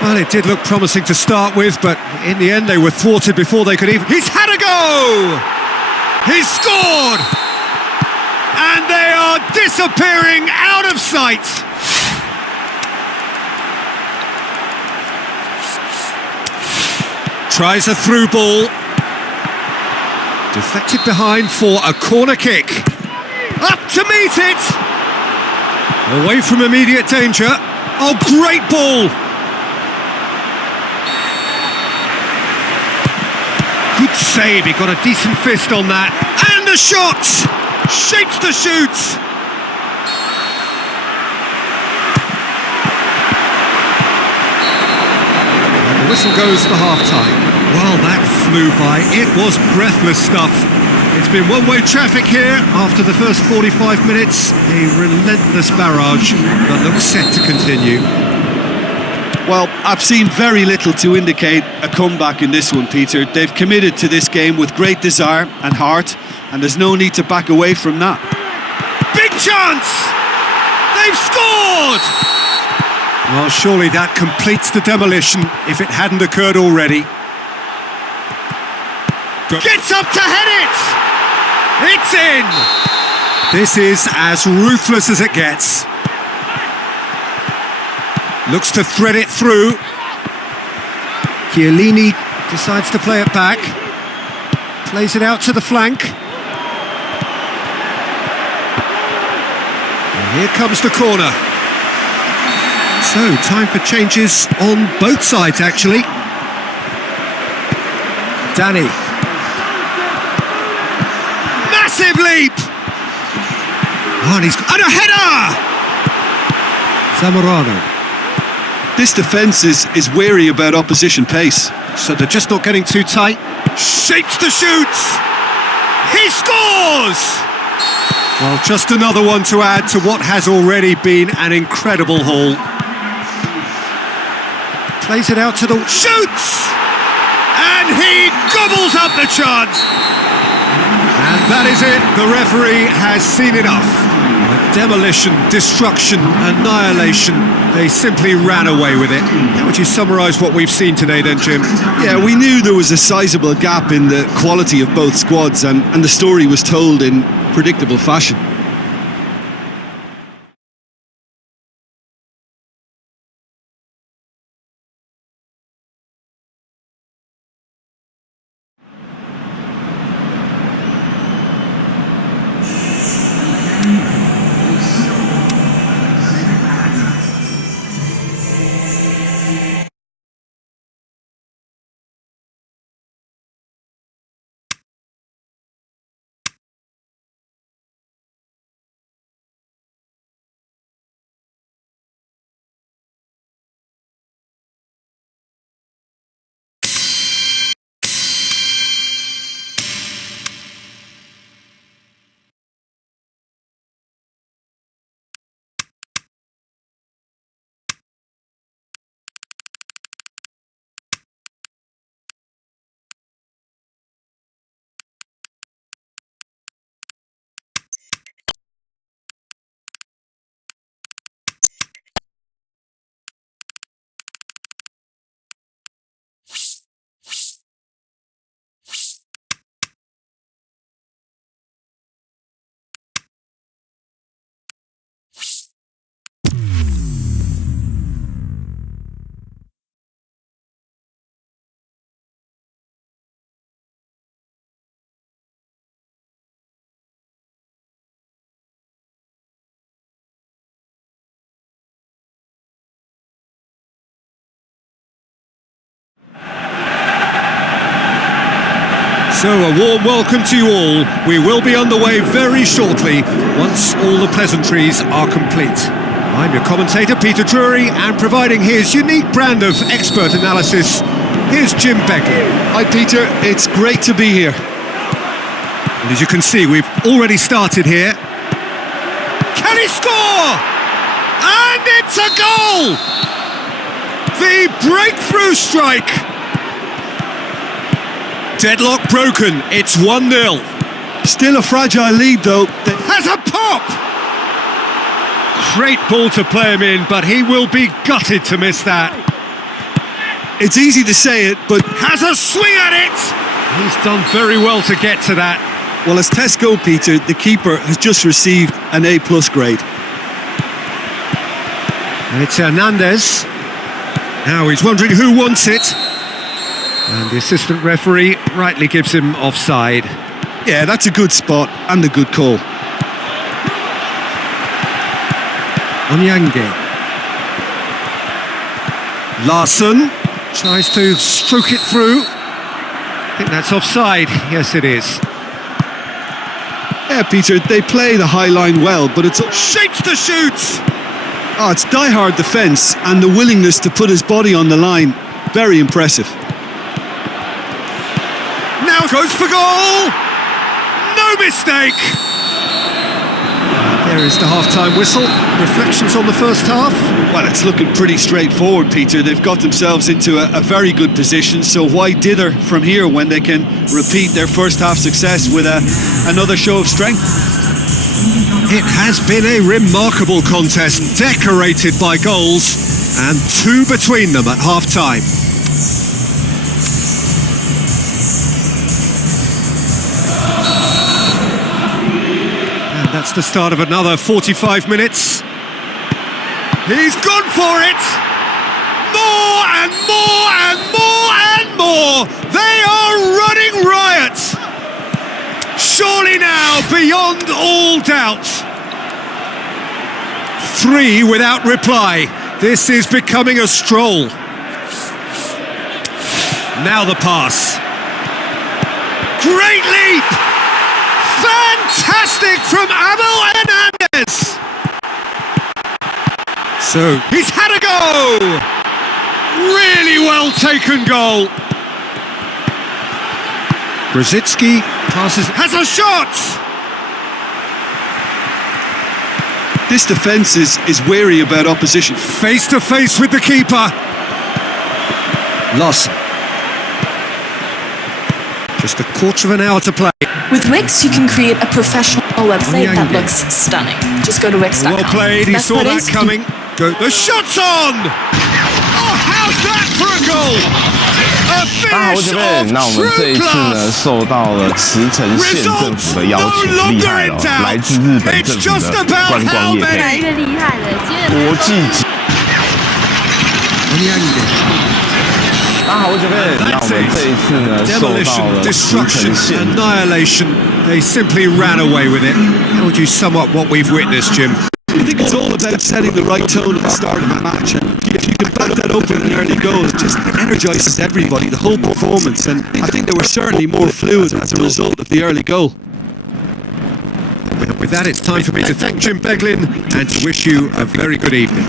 Well, it did look promising to start with, but in the end they were thwarted before they could even... He's had a go! He's scored! And they are disappearing out of sight! Tries a through ball. Deflected behind for a corner kick. Up to meet it! Away from immediate danger. Oh, great ball! Good save, he got a decent fist on that. And the shot! Shapes the shoot! And the whistle goes for half-time. Well, that flew by. It was breathless stuff. It's been one-way traffic here after the first 45 minutes. A relentless barrage that looks set to continue. Well, I've seen very little to indicate a comeback in this one, Peter. They've committed to this game with great desire and heart, and there's no need to back away from that. Big chance! They've scored! Well, surely that completes the demolition if it hadn't occurred already. Gets up to head it! It's in! This is as ruthless as it gets. Looks to thread it through. Chiellini decides to play it back. Plays it out to the flank. And here comes the corner. So, time for changes on both sides, actually. Danny. Massive leap! Oh, and a header! Zamorano. This defence is wary about opposition pace. So they're just not getting too tight. Shapes to shoot! He scores! Well, just another one to add to what has already been an incredible haul. Plays it out to the... Shoots! And he gobbles up the chance! And that is it. The referee has seen enough. Demolition, destruction, annihilation. They simply ran away with it. How would you summarise what we've seen today then, Jim? Yeah, we knew there was a sizable gap in the quality of both squads, and the story was told in predictable fashion. So a warm welcome to you all. We will be underway very shortly once all the pleasantries are complete. I'm your commentator, Peter Drury, and providing his unique brand of expert analysis, here's Jim Beckley. Hi Peter, it's great to be here. And as you can see, we've already started here. Can he score? And it's a goal! The breakthrough strike! Deadlock broken, it's 1-0. Still a fragile lead though. Has a pop! Great ball to play him in, but he will be gutted to miss that. It's easy to say it, but Has a swing at it! He's done very well to get to that. well, as tests go, Peter, the keeper has just received an A+ grade. And it's Hernandez. Now he's wondering who wants it. And the assistant referee rightly gives him offside. Yeah, that's a good spot and a good call. Onyange. Larson tries to stroke it through. I think that's offside. Yes, it is. Yeah, Peter, they play the high line well, but it's... Shapes to shoot! Oh, it's die-hard defence and the willingness to put his body on the line. Very impressive. Now goes for goal! No mistake! There is the half-time whistle. Reflections on the first half? Well, it's looking pretty straightforward, Peter. They've got themselves into a very good position, so why dither from here when they can repeat their first half success with another show of strength? It has been a remarkable contest, decorated by goals, and 2 between them at half-time. And that's the start of another 45 minutes. He's gone for it! More and more and more and more! They are running riot! Surely now, beyond all doubt. 3 without reply. This is becoming a stroll. Now the pass. Great leap! Fantastic from Abel Hernandez! So, he's had a go! Really well taken goal. Brzezinski passes, has a shot! This defence is wary about opposition. Face to face with the keeper. Lawson. Just a quarter of an hour to play. With Wix, you can create a professional website that looks stunning. Just go to Wix.com. Well played, he Best saw part that is, coming. Go. The shot's on! Oh, how's that for a goal? A 大家好，我 finish 是贝， of 那我们这 true 一次呢， class! 受到了茨城县政府的邀请，厉害了，来自日本政府的观光业配，越厉害了，国际级。大家好，我是贝，那我们这一次呢，受到 Demolition, 了茨城 destruction, 县。 annihilation. They simply ran away with it. How would you sum up what we've witnessed, Jim? I think it's all about setting the right tone at the start of a match, and if you can back that up with an early goal, it just energises everybody, the whole performance, and I think they were certainly more fluid as a result of the early goal. With that, it's time for me to thank Jim Beglin and to wish you a very good evening.